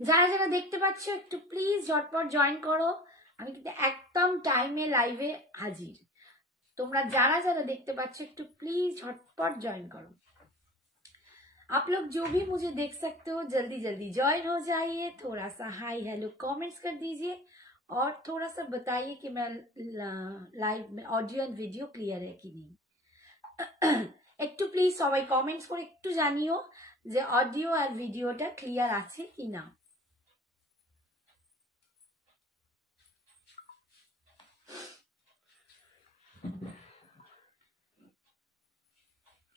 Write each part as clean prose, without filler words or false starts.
যারা যারা দেখতে পাচ্ছ একটু প্লিজ ঝটপট জয়েন করো। আমি কিন্তু একদম টাইমে লাইভে হাজির। তোমরা যারা যারা देखते पाচ্ছ একটু प्लीज झटपट ज्वाइन करो। आप लोग जो भी मुझे देख सकते हो जल्दी जल्दी ज्वाइन हो जाइए, थोड़ा सा हाई हेलो कमेंट्स कर दीजिए और थोड़ा सा बताइए कि मैं लाइव में ऑडियो एंड वीडियो क्लियर है कि नहीं। একটু প্লিজ সবাই কমেন্টস করে একটু জানিও যে অডিও আর ভিডিওটা ক্লিয়ার আছে কিনা।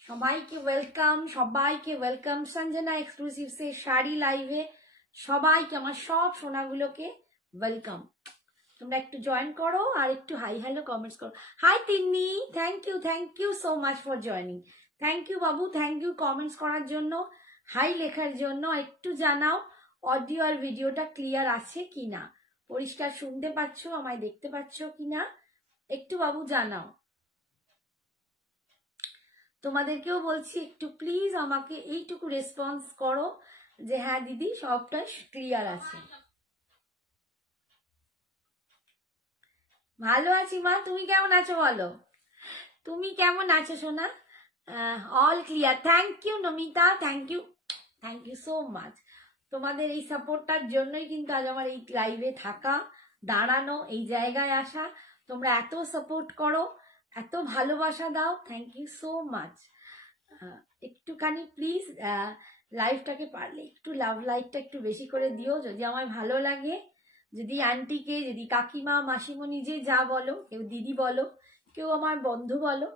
সবাইকে ওয়েলকাম সঞ্জনা এক্সক্লুসিভ সে শাড়ি লাইভে সবাইকে আমার সব সোনাগুলোকে ওয়েলকাম। তোমরা একটু জয়েন করো আর একটু হাই হ্যালো কমেন্টস করো। Hi Tinni, thank you so much for joining. Thank you বাবু, থ্যাংক ইউ কমেন্টস করার জন্য, হাই লেখার জন্য। একটু জানাও অডিও আর ভিডিওটা ক্লিয়ার আছে কিনা, পরিষ্কার শুনতে পাচ্ছ, আমায় দেখতে পাচ্ছ কিনা একটু বাবু জানাও। তোমাদেরকেও বলছি একটু প্লিজ আমাকে এইটুকু রেসপন্স করো যে হ্যাঁ দিদি সবটা ক্লিয়ার আছে। ভালো আছি মা, তুমি কেমন আছো বলো, তুমি কেমন আছো সোনা? All clear. Thank you Namita, thank you so much. তোমাদের এই সাপোর্টটার জন্যই কিন্তু আজ আমার এই লাইভে থাকা, দাঁড়ানো, এই জায়গায় আসা। তোমরা এত সাপোর্ট করো, এত ভালোবাসা দাও, থ্যাংক ইউ সো মাচ। একটুখানি প্লিজ লাইভটাকে পারলে একটু লাভ লাইকটা একটু বেশি করে দিও যদি আমার ভালো লাগে। যদি আন্টিকে, যদি কাকিমা, মাসিমণি, যে যা বলো, কেউ দিদি বলো, কেউ আমার বন্ধু বলো,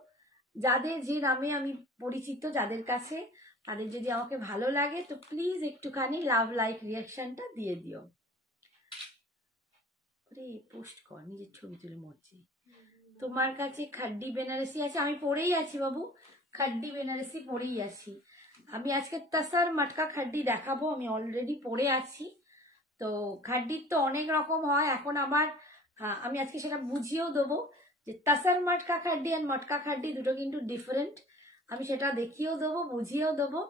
যাদের যে নামে আমি পরিচিত, যাদের কাছে, তাদের যদি আমাকে ভালো লাগে তো প্লিজ একটুখানি লাভ লাইক রিয়াকশনটা দিয়ে দিও। পোস্ট কর, নিজের ছবি তুলে মরছি। তোমার কাছে খাড্ডি বেনারসি আছে? আমি পরেই আছি বাবু, খাড্ডি বেনারসি পরেই আছি। আমি আজকে তাসার মটকা খাড্ডি দেখাবো, আমি অলরেডি পরে আছি। তো খাড্ডির তো অনেক রকম হয়, এখন আমার আমি আজকে সেটা বুঝিয়েও দেবো যে তাসার মটকা খাড্ডি আর মটকা খাড্ডি দুটো কিন্তু ডিফারেন্ট। আমি সেটা দেখিয়েও দেবো, বুঝিয়েও দেবো,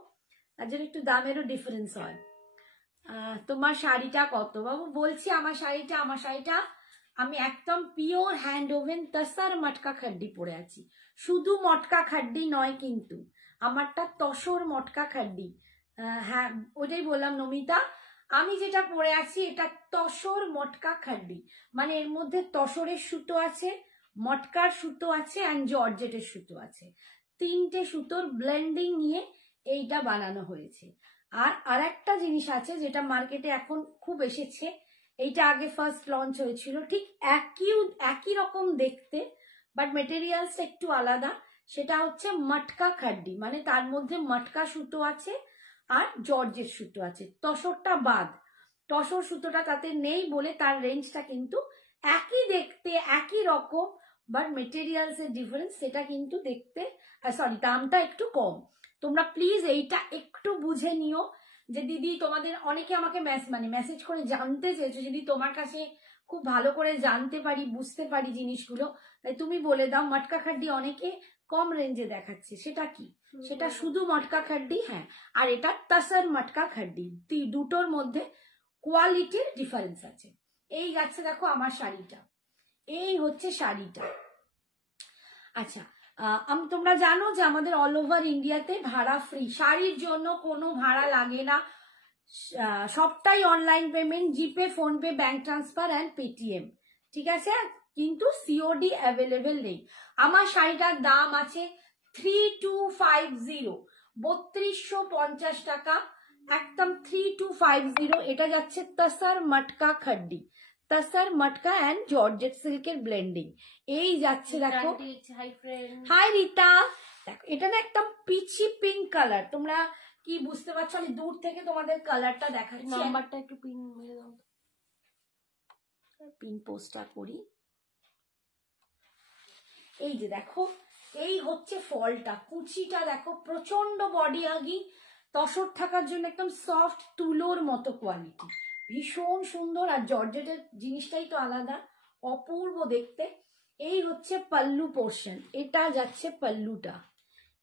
তার জন্য একটু দামেরও ডিফারেন্স হয়। তোমার শাড়িটা কত বাবু? বলছি আমার শাড়িটা আমি একদম পিওর হ্যান্ড ওভেন তাসার মটকা খাড্ডি পরে আছি। শুধু মটকা খাড্ডি নয় কিন্তু, আমারটা তসর মটকা খাড্ডি। হ্যাঁ ওটাই বললাম নমিতা, আমি যেটা পরে আছি এটা তসর মটকা খাড্ডি, মানে এর মধ্যে তসরের সুতো আছে, মটকার সুতো আছে অ্যান্ড জর্জেটের সুতো আছে, তিনটে সুতোর ব্লেন্ডিং নিয়ে এইটা বানানো হয়েছে। আর একটা জিনিস আছে যেটা মার্কেটে এখন খুব এসেছে, এইটা আগে ফার্স্ট লঞ্চ হয়েছিল, ঠিক একই রকম দেখতে বাট মেটেরিয়ালসটা একটু আলাদা। সেটা হচ্ছে মটকা খাড্ডি, মানে তার মধ্যে মটকা সুতো আছে আর জর্জের সুতো আছে, তসরটা বাদ। তসর সুতোটা তাতে নেই বলে তার রেঞ্জটা কিন্তু একই দেখতে, একই রকম, বাট মেটেরিয়ালস এর ডিফারেন্স, সেটা কিন্তু দেখতে দামটা একটু কম। তোমরা প্লিজ এইটা একটু বুঝে নিও যে দিদি, তোমাদের অনেকে আমাকে মেসেজ করে জানতে চেয়েছো, যদি তোমার কাছে খুব ভালো করে জানতে পারি, বুঝতে পারি জিনিসগুলো, তাই তুমি বলে দাও। মটকা খাড্ডি অনেকে কম রেঞ্জে দেখাচ্ছে, সেটা কি? সেটা শুধু মটকা খাড্ডি, হ্যাঁ। আর এটা তাসার মটকা খাড্ডি, দুটোর মধ্যে কোয়ালিটির ডিফারেন্স আছে। এই যাচ্ছে দেখো আমার শাড়িটা, এই হচ্ছে শাড়িটা। আচ্ছা, তোমরা জানো যে আমাদের অল ওভার ইন্ডিয়াতে ভাড়া ফ্রি, শাড়ির জন্য কোনো ভাড়া লাগে না, সবটাই online payment, GPay, PhonePe, bank transfer and Paytm, ঠিক আছে? কিন্তু সিওডি অ্যাভেলেবেল নেই। আমার শাড়িটার দাম আছে 3250, 3250 টাকা, একদম 3250। এটা যাচ্ছে তাসার মটকা খাড্ডি, তাসার মটকা অ্যান্ড জর্জেট সিল্কের ব্লেন্ডিং। এই যাচ্ছে দেখো। হাই রিতা, দেখো এটা না একদম পিচি পিঙ্ক কালার, তোমরা কি বুঝতে পারছো? আমি দূর থেকে তোমাদের কালারটা দেখাচ্ছি, নাম্বারটা একটু পিন মেরে দাও, পিন পোস্টটা করি। এই যে দেখো, এই হচ্ছে ফলটা, কুচিটা দেখো, প্রচন্ড বডি হাগি, তসর থাকার জন্য একদম সফট তুলোর মতো কোয়ালিটি, ভীষণ সুন্দর। আর জর্জেটের জিনিসটাই তো আলাদা, অপূর্ব দেখতে। এই হচ্ছে পাল্লু পোর্শন, এটা যাচ্ছে পাল্লুটা,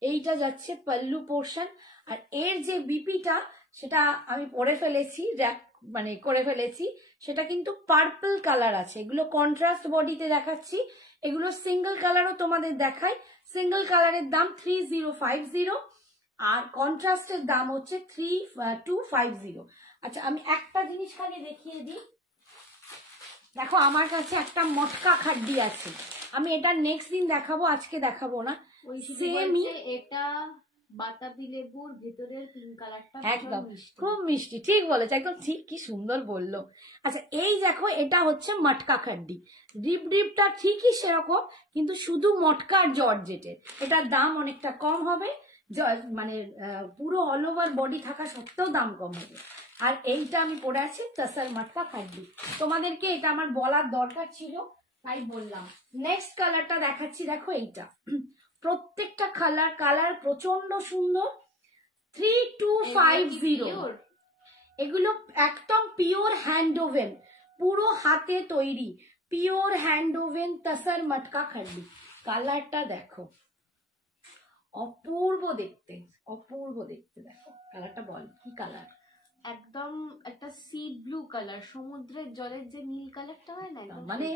এইটা যাচ্ছে পাল্লু পোর্শন। আর এর যে বিপিটা সেটা আমি পরে ফেলেছি, মানে করে ফেলেছি। সেটা কিন্তু পার্পল কালার আছে। এগুলো কন্ট্রাস্ট বডিতে দেখাচ্ছি, এগুলো সিঙ্গেল কালারও তোমাদের দেখাই। সিঙ্গেল কালারের দাম 3050 আর কন্ট্রাস্টের দাম হচ্ছে 3250। আচ্ছা, আমি একটা জিনিস খালি দেখিয়ে দিই। দেখো আমার কাছে একটা মটকা খাড্ডি আছে, আমি এটা নেক্সট দিন দেখাবো, আজকে দেখাবো না। সেমই এটা বাতাবি লেবুর ভেতরের পিঙ্ক কালারটা একদম খুব মিষ্টি, ঠিক বলেছে, একদম ঠিক, কি সুন্দর বললো। আচ্ছা এই দেখো, এটা হচ্ছে মটকা খাড্ডি। রিপটা ঠিকই সেরকম, কিন্তু শুধু মটকা আর জর্জেটের। এটার দাম অনেকটা কম হবে, মানে পুরো অল ওভার বডি থাকা সত্ত্বেও দাম কম হবে। আর এইটা আমি পরে আছি তসর মটকা খাড্ডি, তোমাদেরকে এটা আমার বলার দরকার ছিল তাই বললাম। নেক্সট কালারটা দেখাচ্ছি, দেখো এইটা, প্রত্যেকটা কালার প্রচন্ড সুন্দর। 3250, এগুলো একদম পিওর হ্যান্ড ওভেন, পুরো হাতে তৈরি পিওর হ্যান্ড ওভেন তসর মটকা খাড্ডি। কালারটা দেখো, অপূর্ব দেখতে, অপূর্ব দেখতে। দেখো কালারটা, বল কি কালার? একদম একটা সি ব্লু কালার, সমুদ্রের জলের যে নীল কালারটা হয় না, মানে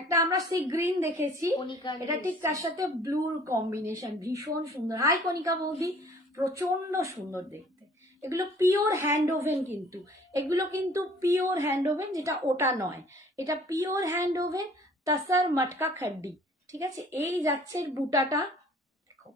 একটা আমরা সি গ্রিন দেখেছি, এটা ঠিক তার সাথে ব্লুর কম্বিনেশন, ভীষণ সুন্দর। হাই কণিকা বৌদি, প্রচন্ড সুন্দর দেখতে। এগুলো পিওর হ্যান্ড ওভেন, কিন্তু এগুলো কিন্তু পিওর হ্যান্ড ওভেন, যেটা ওটা নয়, এটা পিওর হ্যান্ড ওভেন তসর মটকা খাড্ডি। ঠিক আছে, এই যাচ্ছে বুটাটা দেখো,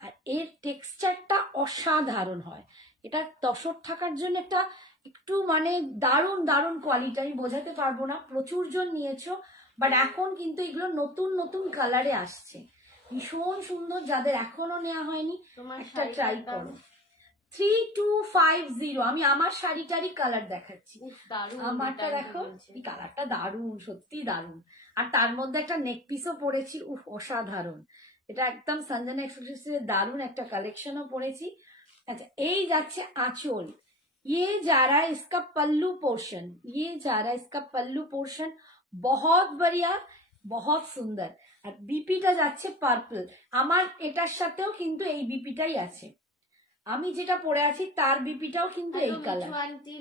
আর এর টেক্সচারটা অসাধারণ হয়। এটা তসর থাকার জন্য একটা একটু মানে দারুণ দারুণ কোয়ালিটি, আমি বোঝাতে পারবো না, প্রচুর জন নিয়েছো, বাট এখন কিন্তু এগুলো নতুন নতুন কালারে আসছে, ভীষণ সুন্দর। যাদের এখনো নেওয়া হয়নি একটা ট্রাই করো। 3250, আমি আমার শাড়িটারই কালার দেখাচ্ছি, আমারটা দেখো, এই কালারটা দারুণ, সত্যি দারুণ। আর তার মধ্যে একটা নেক পিসও পরেছি, অসাধারণ। এটা একদম সঞ্জনা এক্সক্লুসিভের দারুণ একটা কালেকশনও পরেছি। अच्छा, ये जाच्छे आंचल, ये जा रहा है इसका पल्लू पोर्शन, ये जा रहा है इसका पल्लू पोर्शन, बहुत बढ़िया, बहुत सुंदर। আর বিপিটা যাচ্ছে পার্পল, আমার এটার সাথেও কিন্তু এই বিপিটাই আছে, আমি যেটা পরে আছি তার বিপিটাও কিন্তু এই কালার,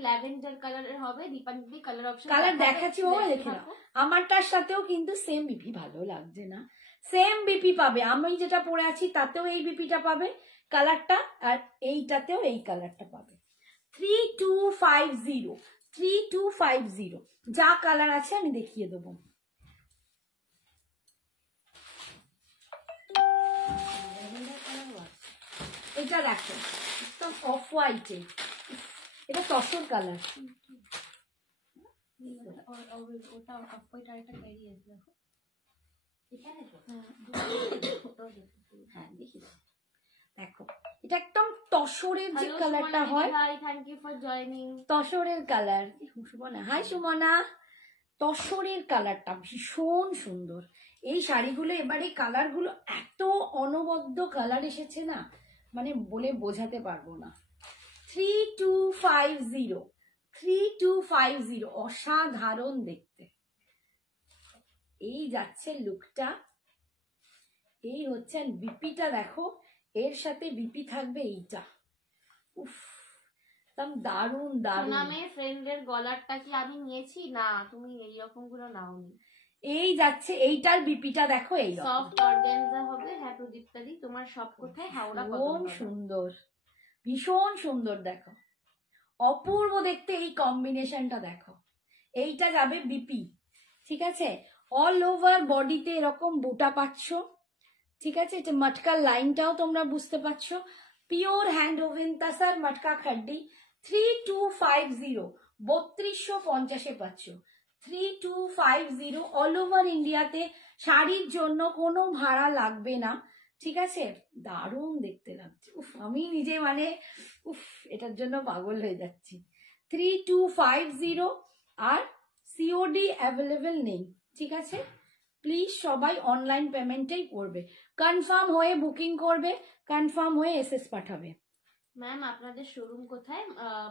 ল্যাভেন্ডার কালারের হবে। দীপান্বি কালার অপশন কালার দেখাচ্ছি বাবা, দেখে নাও। আমারটার সাথেও কিন্তু সেম বিপি, ভালো লাগছে না? সেম বিপি পাবে, আমি যেটা পরে আছি তাতেও এই বিপিটা পাবে কালারটা, আর এইটাতেও এই কালারটা পাবে। 3250, 3250, যা কালার আছে আমি দেখিয়ে দেবো। এটা দেখো, একদম অফ হোয়াইটে, এটা তসর কালার। ওটা অফ হোয়াইট আর একটা ক্যারি আছে, দেখো এখানে তো, হ্যাঁ দেখিস, দেখো এটা একদম তসরের যে কালারটা হয়, থ্যাংক ইউ ফর জয়নিং, তসরের কালার। সুমনা, হাই সুমনা, তসরের কালারটা ভীষণ সুন্দর। এই শাড়িগুলো এবারে কালারগুলো এত অনবদ্য কালার এসেছে না, মানে বলে বোঝাতে পারবো না। 3250, 3250, অসাধারণ দেখতে। এই যাচ্ছে লুকটা, এই হচ্ছে বিপিটা দেখো, এর সাথে বিপি থাকবে এইটা, উফ একদম দারুণ দারুণ। নামে ফ্রেন্ডের গলারটা কি আমি নিয়েছি? না, তুমি এইরকম গুলো নাওনি। এই যাচ্ছে এইটার বিপিটা দেখো, এই সফট অর্গানজা হবে। হ্যাঁ প্রদীপ্তাদি, তোমার সব কোথায়? হাওড়া ভীষণ সুন্দর, ভীষণ সুন্দর, দেখো অপূর্ব দেখতে। এই কম্বিনেশনটা দেখো, এইটা যাবে বিপি, ঠিক আছে, অল ওভার বডিতে এরকম বুটা পাচ্ছ, ঠিক আছে। এটা মটকার লাইনটাও তোমরা বুঝতে পারছো, পিওর হ্যান্ড ওভেন তসর মটকা খাড্ডি। 3250, 3250 পাচ্ছ, 3250। অল ওভার ইন্ডিয়াতে শাড়ির জন্য কোনো ভাড়া লাগবে না, ঠিক আছে। দারুণ দেখতে লাগছে, উফ আমি নিজে মানে উফ এটার জন্য পাগল হয়ে যাচ্ছি। 3250, আর সিওডি অ্যাভেলেবেল নেই, ঠিক আছে। প্লিজ সবাই অনলাইন পেমেন্টেই করবে, কনফার্ম হয়ে বুকিং করবে, কনফার্ম হয়ে এসএস পাঠাবে। ম্যাম আপনাদের শোরুম কোথায়?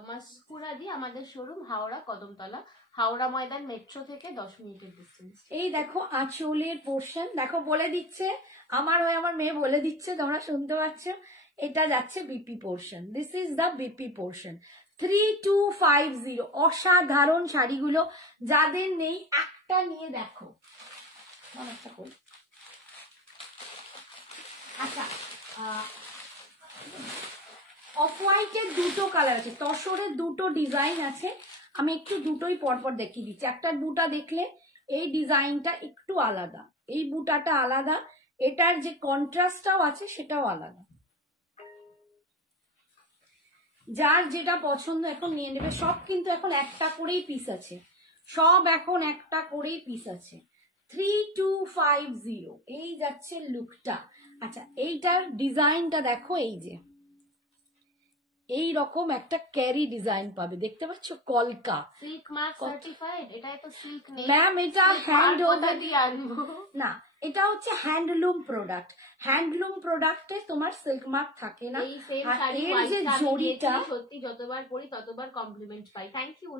মাসকুরাদি আমাদের শোরুম হাওড়া কদমতলা, হাওড়া ময়দান মেট্রো থেকে 10 মিনিটের ডিস্টেন্স। এই দেখো আঁচলের পোর্শন দেখো, বলে দিচ্ছে আমার হয়ে, আমার মেয়ে বলে দিচ্ছে, তোমরা শুনতে পাচ্ছ। এটা যাচ্ছে BP portion, this is the BP portion. 3250 অসাধারণ শাড়িগুলো, যাদের নেই একটা নিয়ে দেখো। আচ্ছা, অফ হোয়াইটের দুটো কালার আছে, তসরের দুটো ডিজাইন আছে, আমি একটু দুটোই পরপর দেখিয়ে দিচ্ছি। একটা বুটা দেখলে এই ডিজাইনটা একটু আলাদা, এই বুটাটা আলাদা, এটার যে কন্ট্রাস্টটাও আছে সেটাও আলাদা। যার যেটা পছন্দ এখন নিয়ে নেবে। সব কিন্তু এখন একটা করেই পিস আছে, সব এখন একটা করেই পিস আছে। 3250 এই যাচ্ছে লুকটা। আচ্ছা, এইটার ডিজাইনটা দেখো, এই যে এই রকম একটা ক্যারি ডিজাইন পাবে, দেখতে পাচ্ছ, কলকা সিল্ক মার্ক সার্টিফাইড। এটা তো সিল্ক নেই ম্যাম, এটা হ্যান্ড ওভার দিয়ে আনবো না, এটা হচ্ছে হ্যান্ডলুম প্রোডাক্ট। হ্যান্ডলুম প্রোডাক্টে তোমার সিল্ক মার্ক থাকে না। এই সেম আর শাড়ি এর যে জড়িটা, সত্যি যতবার পরি ততবার কমপ্লিমেন্ট পাই। থ্যাংক ইউ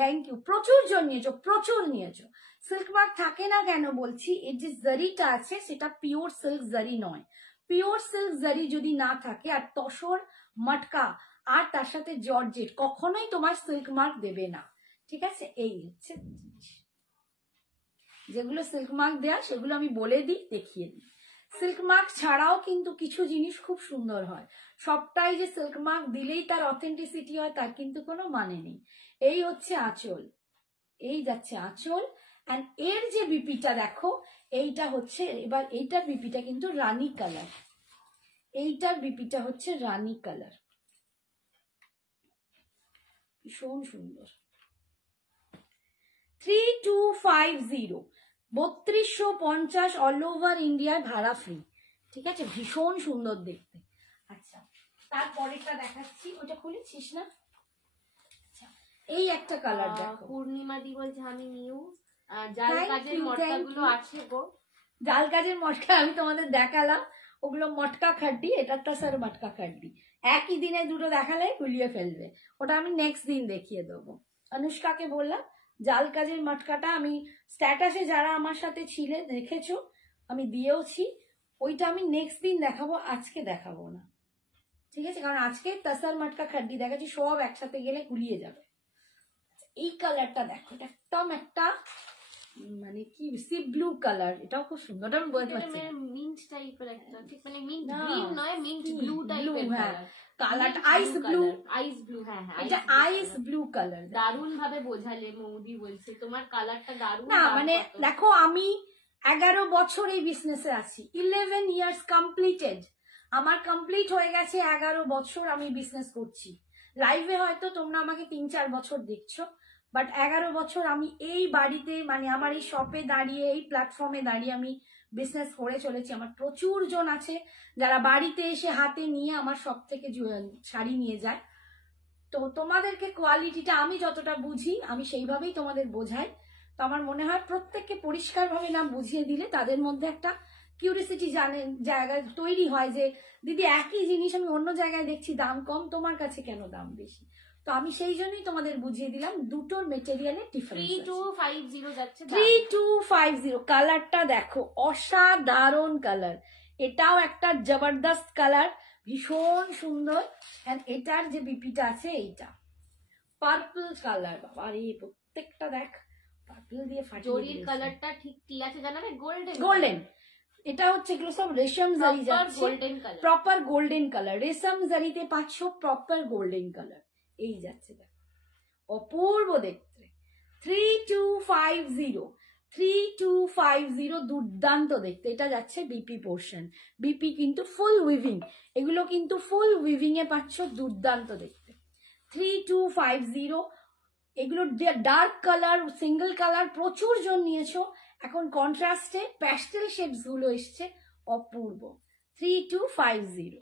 থ্যাংক ইউ, প্রচুর জন নিয়েছো, প্রচুর নিয়েছো। সিল্ক মার্ক থাকে না কেন বলছি, এর যে জরিটা আছে সেটা পিওর সিল্ক জরি নয়। পিওর সিল্ক জরি যদি না থাকে, আর তসর মটকা আর তার সাথে জর্জেট, কখনোই তোমার সিল্ক মার্ক দেবে না। ঠিক আছে, এই হচ্ছে যেগুলো সিল্ক মার্ক দেয়া, সেগুলো আমি বলে দিই, দেখিয়ে দিই। সিল্ক মার্ক ছাড়াও কিন্তু কিছু জিনিস খুব সুন্দর হয়। সবটাই যে সিল্ক মার্ক দিলেই তার অথেন্টিসিটি হয় তার কিন্তু কোনো মানে নেই। এই হচ্ছে আঁচল, এই যাচ্ছে আঁচল। এন্ড এর যে বিপিটা দেখো, এইটা হচ্ছে, এবার এইটার বিপিটা কিন্তু রানী কালার, এইটার বিপিটা হচ্ছে রানী কালার, ভীষণ সুন্দর। 3250, 3250 অল ওভার ইন্ডিয়ায় ভাড়া ফ্রি। ঠিক আছে, ভীষণ সুন্দর দেখতে। আচ্ছা, তারপরেটা দেখাচ্ছি, ওটা খুলেছিস না? আচ্ছা, এই একটা কালার দেখো। পূর্ণিমা দি বলছে আমি নিউ জাল কাজের মটকাগুলো আছে গো। জাল কাজের মটকা আমি তোমাদের দেখালাম, ওগুলো মটকা খাড্ডি, এটা তো স্যার মটকা খাড্ডি। একই দিনে দুটো দেখালে গুলিয়ে ফেলবে, ওটা আমি নেক্সট দিন দেখিয়ে দেবো। অনুষ্কাকে বললাম জাল কাজের মটকাটা, আমি স্ট্যাটাসে যারা আমার সাথে ছিলে দেখেছো, আমি দিয়েওছি, ওইটা আমি নেক্সট দিন দেখাবো, আজকে দেখাবো না। ঠিক আছে, কারণ আজকে তাসার মটকা খাড্ডি দেখাচ্ছি, সব একসাথে গেলে গুলিয়ে যাবে। এই কালারটা দেখো, এটা একদম একটা মানে কি সি ব্লু কালার, এটাও খুব সুন্দর, আমি বলতে পারছি মিন্ট টাইপের একটা, ঠিক মানে মিন্ট গ্রিন নয়, মিন্ট ব্লু টাইপের। হ্যাঁ, কালারটা আইস ব্লু, আইস ব্লু। হ্যাঁ হ্যাঁ, এটা আইস ব্লু কালার। দারুণ ভাবে বোঝালে মৌদি, বলছে তোমার কালারটা দারুণ। না মানে দেখো, আমি 11 বছর এই বিজনেসে আছি, 11 ইয়ার্স কমপ্লিটেড, আমার কমপ্লিট হয়ে গেছে 11 বছর আমি বিজনেস করছি। লাইভে হয়তো তোমরা আমাকে 3-4 বছর দেখছো, বাট 11 বছর আমি এই বাড়িতে, মানে আমার এই শপে দাঁড়িয়ে, এই প্ল্যাটফর্মে দাঁড়িয়ে আমি বিজনেস করে চলেছি। আমার প্রচুর জন আছে যারা বাড়িতে এসে হাতে নিয়ে আমার শপ থেকে শাড়ি নিয়ে যায়। তো তোমাদেরকে কোয়ালিটিটা আমি যতটা বুঝি, আমি সেইভাবেই তোমাদের বোঝাই। তো আমার মনে হয় প্রত্যেককে পরিষ্কারভাবে না বুঝিয়ে দিলে তাদের মধ্যে একটা কিউরিসিটি জায়গা তৈরি হয় যে দিদি একই জিনিস আমি অন্য জায়গায় দেখছি দাম কম, তোমার কাছে কেন দাম বেশি। তো আমি সেই জন্যই তোমাদের বুঝিয়ে দিলাম দুটোর মেটেরিয়ালের ডিফারেন্স। 3250 যাচ্ছে। 3250 কালারটা দেখো, অসাধারণ কালার, এটাও একটা জবরদস্ত কালার, ভীষণ সুন্দর। এন্ড এটার যে বিপিটা আছে এইটা পার্পল কালার, বাবা রে, প্রত্যেকটা দেখ পার্পল দিয়ে ফাটিয়ে দিয়েছে। জরির কালারটা ঠিক কি আছে জানাবে? গোল্ডেন। গোল্ডেন, এটা হচ্ছে এগুলো সব রেশম জারি যাচ্ছে, golden colour, proper golden colour, রেশম জারিতে পাচ্ছ প্রপার গোল্ডেন কালার, এই যাচ্ছে দেখো, অপূর্ব দেখতে। 3250 দুর্দান্ত দেখতে। এটা যাচ্ছে বিপি পোর্শন, বিপি কিন্তু ফুল উইভিং, এগুলো কিন্তু ফুল উইভিং এ পাচ্ছ, দুর্দান্ত দেখতে। 3250, এগুলো ডার্ক কালার, সিঙ্গেল কালার, প্রচুর জন নিয়েছো। এখন কন্ট্রাস্টে প্যাস্টেল শেডস গুলো এসছে, অপূর্ব। 3250।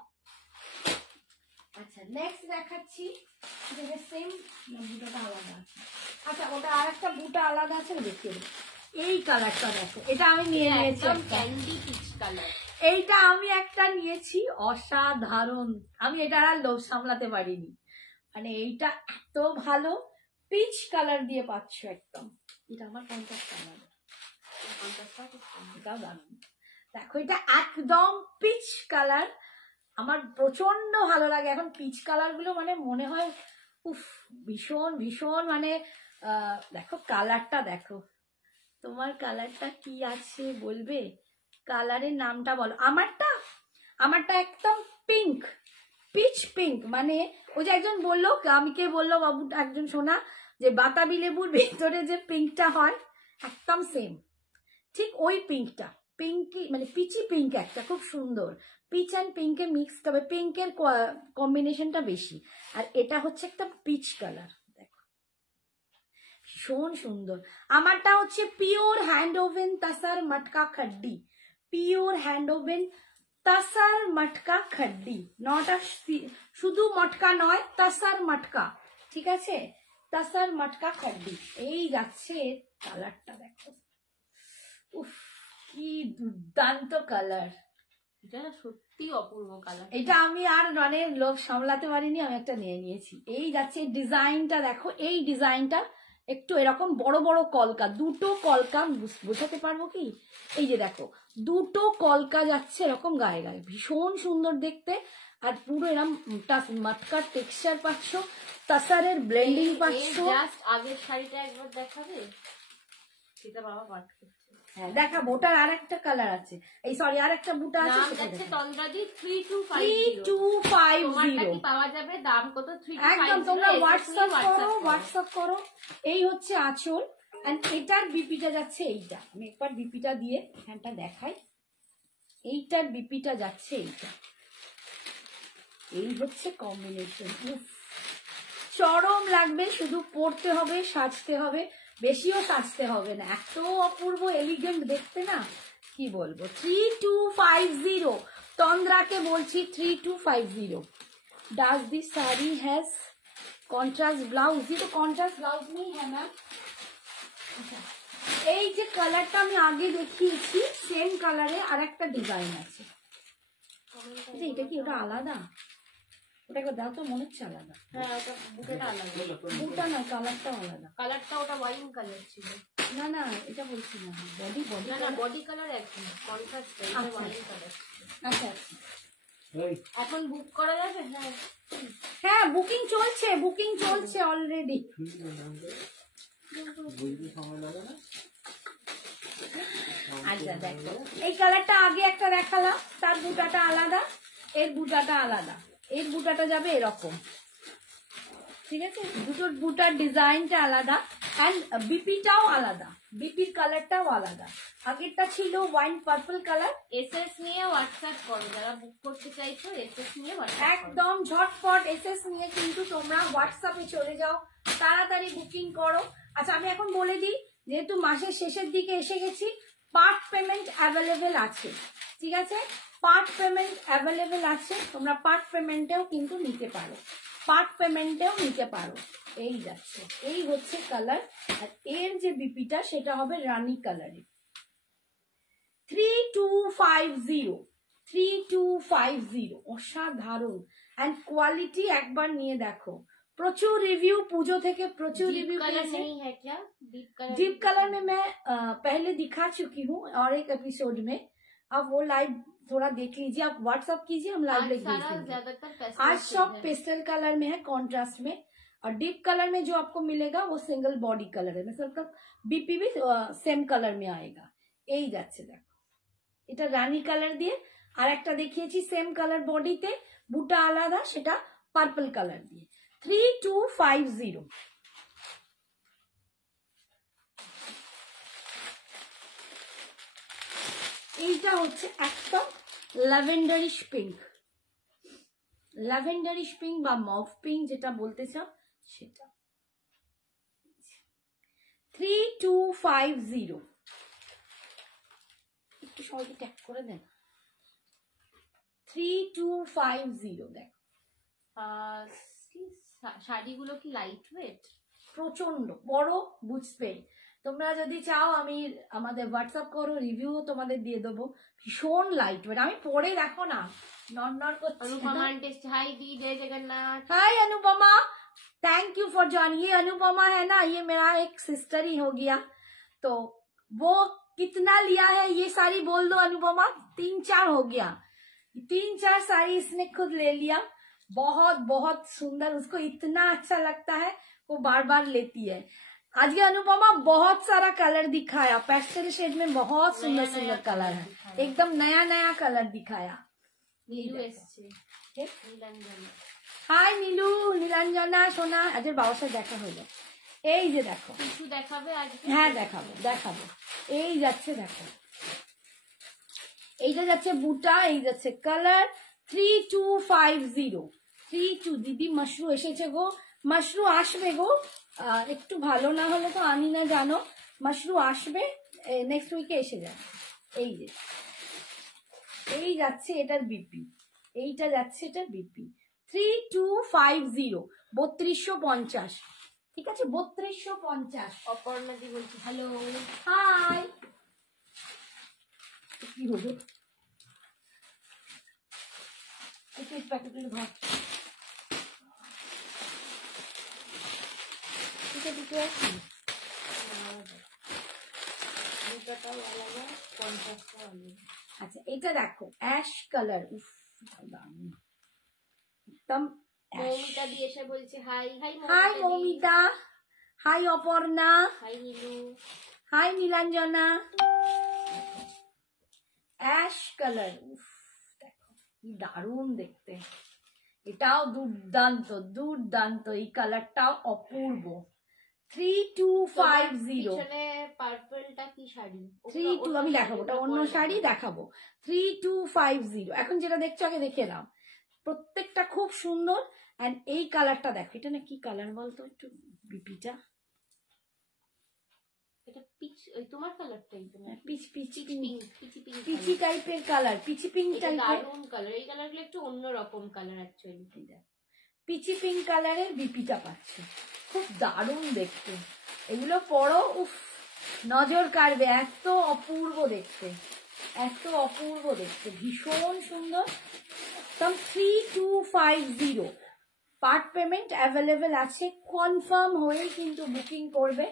আচ্ছা, নেক্সট দেখাচ্ছি, সেম বুটাটা আলাদা আছে। আচ্ছা, ওটা আর একটা বুটা আলাদা আছে, দেখিয়ে দেবো। এই কালারটা দেখো, এটা আমি নিয়ে নিয়েছি, ক্যান্ডি পিচ কালার। এইটা আমি একটা নিয়েছি, অসাধারণ, আমি এটা আর লোভ সামলাতে পারিনি, মানে এইটা এত ভালো, পিচ কালার দিয়ে পাচ্ছ একদম। এটা আমার 50 কালার, এটাও দারুণ দেখো, এটা একদম পিচ কালার, আমার প্রচন্ড ভালো লাগে। এখন পিচ কালার গুলো মানে মনে হয় উফ, ভীষণ ভীষণ মানে দেখো কালারটা দেখো, তোমার কালারটা কি আছে বলবে? কালারের নামটা বলো। আমারটা একদম পিঙ্ক, পিচ পিঙ্ক। মানে ওই যে একজন বললো, আমাকে বললো বাবু একজন শোনা, যে বাতাবি লেবুর ভেতরে যে পিঙ্কটা হয় একদম সেম, ঠিক ওই পিঙ্কটা। পিঙ্কি মানে পিচি পিঙ্ক, একটা খুব সুন্দর পিচ অ্যান্ড পিঙ্কে মিক্স, তবে পিঙ্কের কম্বিনেশনটা বেশি। আর এটা হচ্ছে একটা পিচ কালার, দেখো ভীষণ সুন্দর। আমারটা হচ্ছে পিওর হ্যান্ড ওভেন তাসার মটকা খাড্ডি, পিওর হ্যান্ড ওভেন তাসার মটকা খাড্ডি, নটা শুধু মটকা নয়, তাসার মটকা, ঠিক আছে, তাসার মটকা খাড্ডি। এই যাচ্ছে কালারটা দেখো, উফ কি দুর্দান্ত কালার, এটা সত্যি অপূর্ব কালার। এটা আমি আর মানে লোক সামলাতে পারিনি, আমি একটা নিয়ে নিয়েছি। এই যাচ্ছে ডিজাইনটা দেখো, এই ডিজাইনটা একটু এরকম বড় বড় কলকা, দুটো কলকা, বোঝাতে পারবো কি, এই যে দেখো দুটো কলকা যাচ্ছে এরকম গায়ে গায়ে, ভীষণ সুন্দর দেখতে। আর পুরো এরকম মটকার টেক্সচার পাচ্ছ, তাসারের ব্লেন্ডিং পাচ্ছ। জাস্ট আগের শাড়িটা একবার দেখাবে, সেটা বাবা পাঠ করছে। হ্যাঁ দেখাবো, ওটার আর একটা কালার আছে, এই সরি আর একটা বুটা আছে, নাম যাচ্ছে তন্দ্রাদি 3250। 3250। তোমারটা কি পাওয়া যাবে? দাম কত? 3250। একদম, তোমরা হোয়াটসঅ্যাপ করো। এই হচ্ছে আঁচল, এন্ড এটার বিপিটা যাচ্ছে এইটা, আমি একবার বিপিটা দিয়ে হ্যান্ডটা দেখাই। এইটার বিপিটা যাচ্ছে এইটা, এই হচ্ছে কম্বিনেশন, চরম লাগবে। শুধু পরতে হবে, সাজতে হবে, বেশিও সাজতে হবে না, এত অপূর্ব এলিগেন্ট দেখতে না, কি বলবো। 3250 তন্দ্রাকে বলছি, 3250। Does this sari has contrast blouse? ये तो কন্ট্রাস্ট ব্লাউজ नहीं है मैम। এই যে কালারটা আমি আগে দেখিয়েছি, সেম কালারে আর একটা ডিজাইন আছে। এটা কি ওটা আলাদা? ওটা একবার দাও তো, মনে হচ্ছে আলাদা। হ্যাঁ, ওটা বুকেটা আলাদা। বুকটা না, কালারটাও আলাদা। কালারটা ওটা ওয়াইন কালার ছিল। না না, এটা বলছি না, বডি বডি না না, বডি কালার একই, কন্ট্রাস্ট এটা ওয়াইন কালার। আচ্ছা আচ্ছা, এখন বুক করা যাবে? হ্যাঁ হ্যাঁ বুকিং চলছে অলরেডি। আচ্ছা দেখো, এই কালারটা আগে একটা দেখালাম, তার বুটাটা আলাদা, এর বুটাটা আলাদা, এর বুটাটা যাবে এরকম, ঠিক আছে, দুটোর বুটার ডিজাইনটা আলাদা, অ্যান্ড বিপিটাও আলাদা, বিপির কালারটাও আলাদা। আগেরটা ছিল ওয়াইন পার্পল কালার। এসএস নিয়ে হোয়াটসঅ্যাপ করো, যারা বুক করতে চাইছো এসএস নিয়ে হোয়াটসঅ্যাপ করো। একদম ঝটপট এসএস নিয়ে কিন্তু তোমরা হোয়াটসঅ্যাপে চলে যাও, তাড়াতাড়ি বুকিং করো। আচ্ছা আমি এখন বলে দিই, যেহেতু মাসের শেষের দিকে এসে গেছি, পার্ট পেমেন্ট অ্যাভেলেবেল আছে, ঠিক আছে, পার্ট পেমেন্ট অ্যাভেলেবেল আছে, তোমরা পার্ট পেমেন্টেও কিন্তু নিতে পারো, পার্ট পেমেন্টেও নিতে পারো। এই যাচ্ছে, এই হচ্ছে কালার, আর এর যে বিপিটা সেটা হবে রানী কালারে। 3250, 3250 অসাধারণ, এন্ড কোয়ালিটি একবার নিয়ে দেখো, প্রচুর রিভিউ, পুজো থেকে প্রচুর রিভিউ পেয়েছে। डीप कलर में मैं पहले दिखा चुकी हूँ और एक एपिसोड में, अब वो लाइव थोड़ा देख लीजिए, आप व्हाट्सअप कीजिए, हम लाइव देख लीजिए। आज सब पेस्टल कलर में है, कॉन्ट्रास्ट में, और डीप कलर में जो आपको मिलेगा वो सिंगल बॉडी कलर है, मतलब बीपी भी सेम कलर में आएगा। এই যাচ্ছে দেখো, এটা রানী কালার দিয়ে, আর একটা দেখিয়েছি সেম কালার বডিতে, বুটা আলাদা, সেটা পার্পল কালার দিয়ে। 3250। এইটা হচ্ছে একদম ল্যাভেন্ডারিশ পিঙ্ক, ল্যাভেন্ডারিশ পিঙ্ক বা মভ পিঙ্ক যেটা বলতে চাও সেটা। 3250, একটু সবাইকে ট্যাগ করে দেন। 3250 দেখ, শাড়িগুলো কি লাইট ওয়েট? প্রচন্ড বড় বুঝবে। তোমরা যদি চাও আমি আমাদের হোয়াটসঅ্যাপ করো, রিভিউ তোমাদের দিয়ে দেবো, ভীষণ লাইট ওয়েট। আমি পরে দেখো না নড়নড় করছি। अनुपमा हाय दी, जय Jagannath. Hi Anupama, thank you for joining. ये अनुपमा है ना, ये मेरा एक सिस्टर ही हो गया, तो वो कितना लिया है ये साड़ी बोल दो अनुपमा। 3-4 हो गया, 3-4 साड़ी इसने खुद ले लिया, बहुत बहुत सुंदर, उसको इतना अच्छा लगता है वो बार बार लेती है। आज के अनुपमा बहुत सारा कलर दिखाया, पेस्टल शेड में बहुत सुंदर सुंदर कलर है, एकदम नया नया कलर दिखाया। নীলু এসছে, নীলাঞ্জনা। হাই নীলু, নীলাঞ্জনা সোনা, আজের বাবার সাথে দেখা হলো। এই যে দেখো, কিছু দেখাবে আজকে? হ্যাঁ দেখাবো দেখাবো। এই যাচ্ছে দেখো, এইটা যাচ্ছে বুটা, এই যাচ্ছে কালার 3250 32। দিদি মাশরু এসেছে গো, মাশরু আসবে গো, একটু ভালো না হলে তো আনি না জানো, মাশরু আসবে নেক্সট উইকে এসে যাবে। এই যে এই যাচ্ছে এটার বিপি, এইটা যাচ্ছে এটার বিপি 3250 3250, ঠিক আছে 3250। অপর্ণা দি বলছি হ্যালো। হাই, কি হলো একটু প্যাকেটগুলো ধর, ঠিক আছে ঠিক আছে। দুটাটাও আলাদা, 50টা আলাদা। আচ্ছা এটা দেখো অ্যাশ কালার, দারুণ একদম। মৌমিতা দি এসে বলছে hi. Hi hi Moumita, hi Aparna, hi Nilu, hi Nilanjana. Ash colour, দেখো কি দারুণ দেখতে, এটাও দুর্দান্ত দুর্দান্ত, এই কালারটাও অপূর্ব। 3250 পিছনে পার্পলটা কি শাড়ি? 32, আমি দেখাবো, ওটা অন্য শাড়ি দেখাবো। 3250, এখন যেটা দেখছো আগে দেখে নাও, প্রত্যেকটা খুব সুন্দর। এন্ড এই কালারটা দেখো, এটা না কি কালার বলতো, একটু বিপিটা, এটা পিচ, ওই তোমার কালারটাই তো না? পিচ পিচ পিঙ্ক, পিচি টাইপের কালার, পিচি পিঙ্ক টাইপের, দারুণ কালার। এই কালারগুলো একটু অন্যরকম কালার অ্যাকচুয়ালি। পিচি পিঙ্ক কালারের বিপিটা পাচ্ছে, খুব দারুণ দেখতে। এগুলো পরো, উফ নজর কাড়বে, এত অপূর্ব দেখতে, এত অপূর্ব দেখতে, ভীষণ সুন্দর একদম। 3250, পার্ট পেমেন্ট অ্যাভেলেবেল আছে, কনফার্ম হয়ে কিন্তু বুকিং করবে।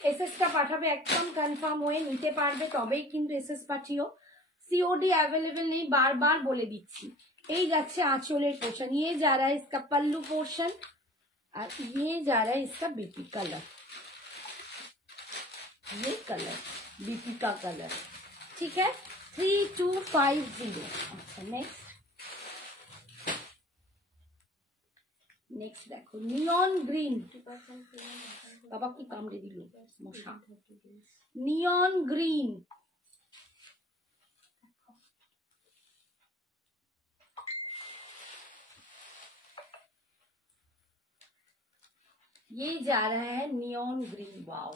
এসএসটা পাঠাবে একদম কনফার্ম হয়ে নিতে পারবে, তবেই কিন্তু এসএস পাঠিও, সিওডি অ্যাভেলেবেল নেই, বারবার বলে দিচ্ছি। এই যাচ্ছে आंचलेर पोर्शन, ये जा रहा है इसका पल्लू पोर्शन, और ये जा रहा है इसका बीपी कलर, ये कलर बीपी का कलर, ठीक है 3250। अच्छा नेक्स्ट देखो नियन ग्रीन, बाबा की कामड़े दिल मशा, नियन ग्रीन, ये जा रहा है नियन ग्रीन। वाओ,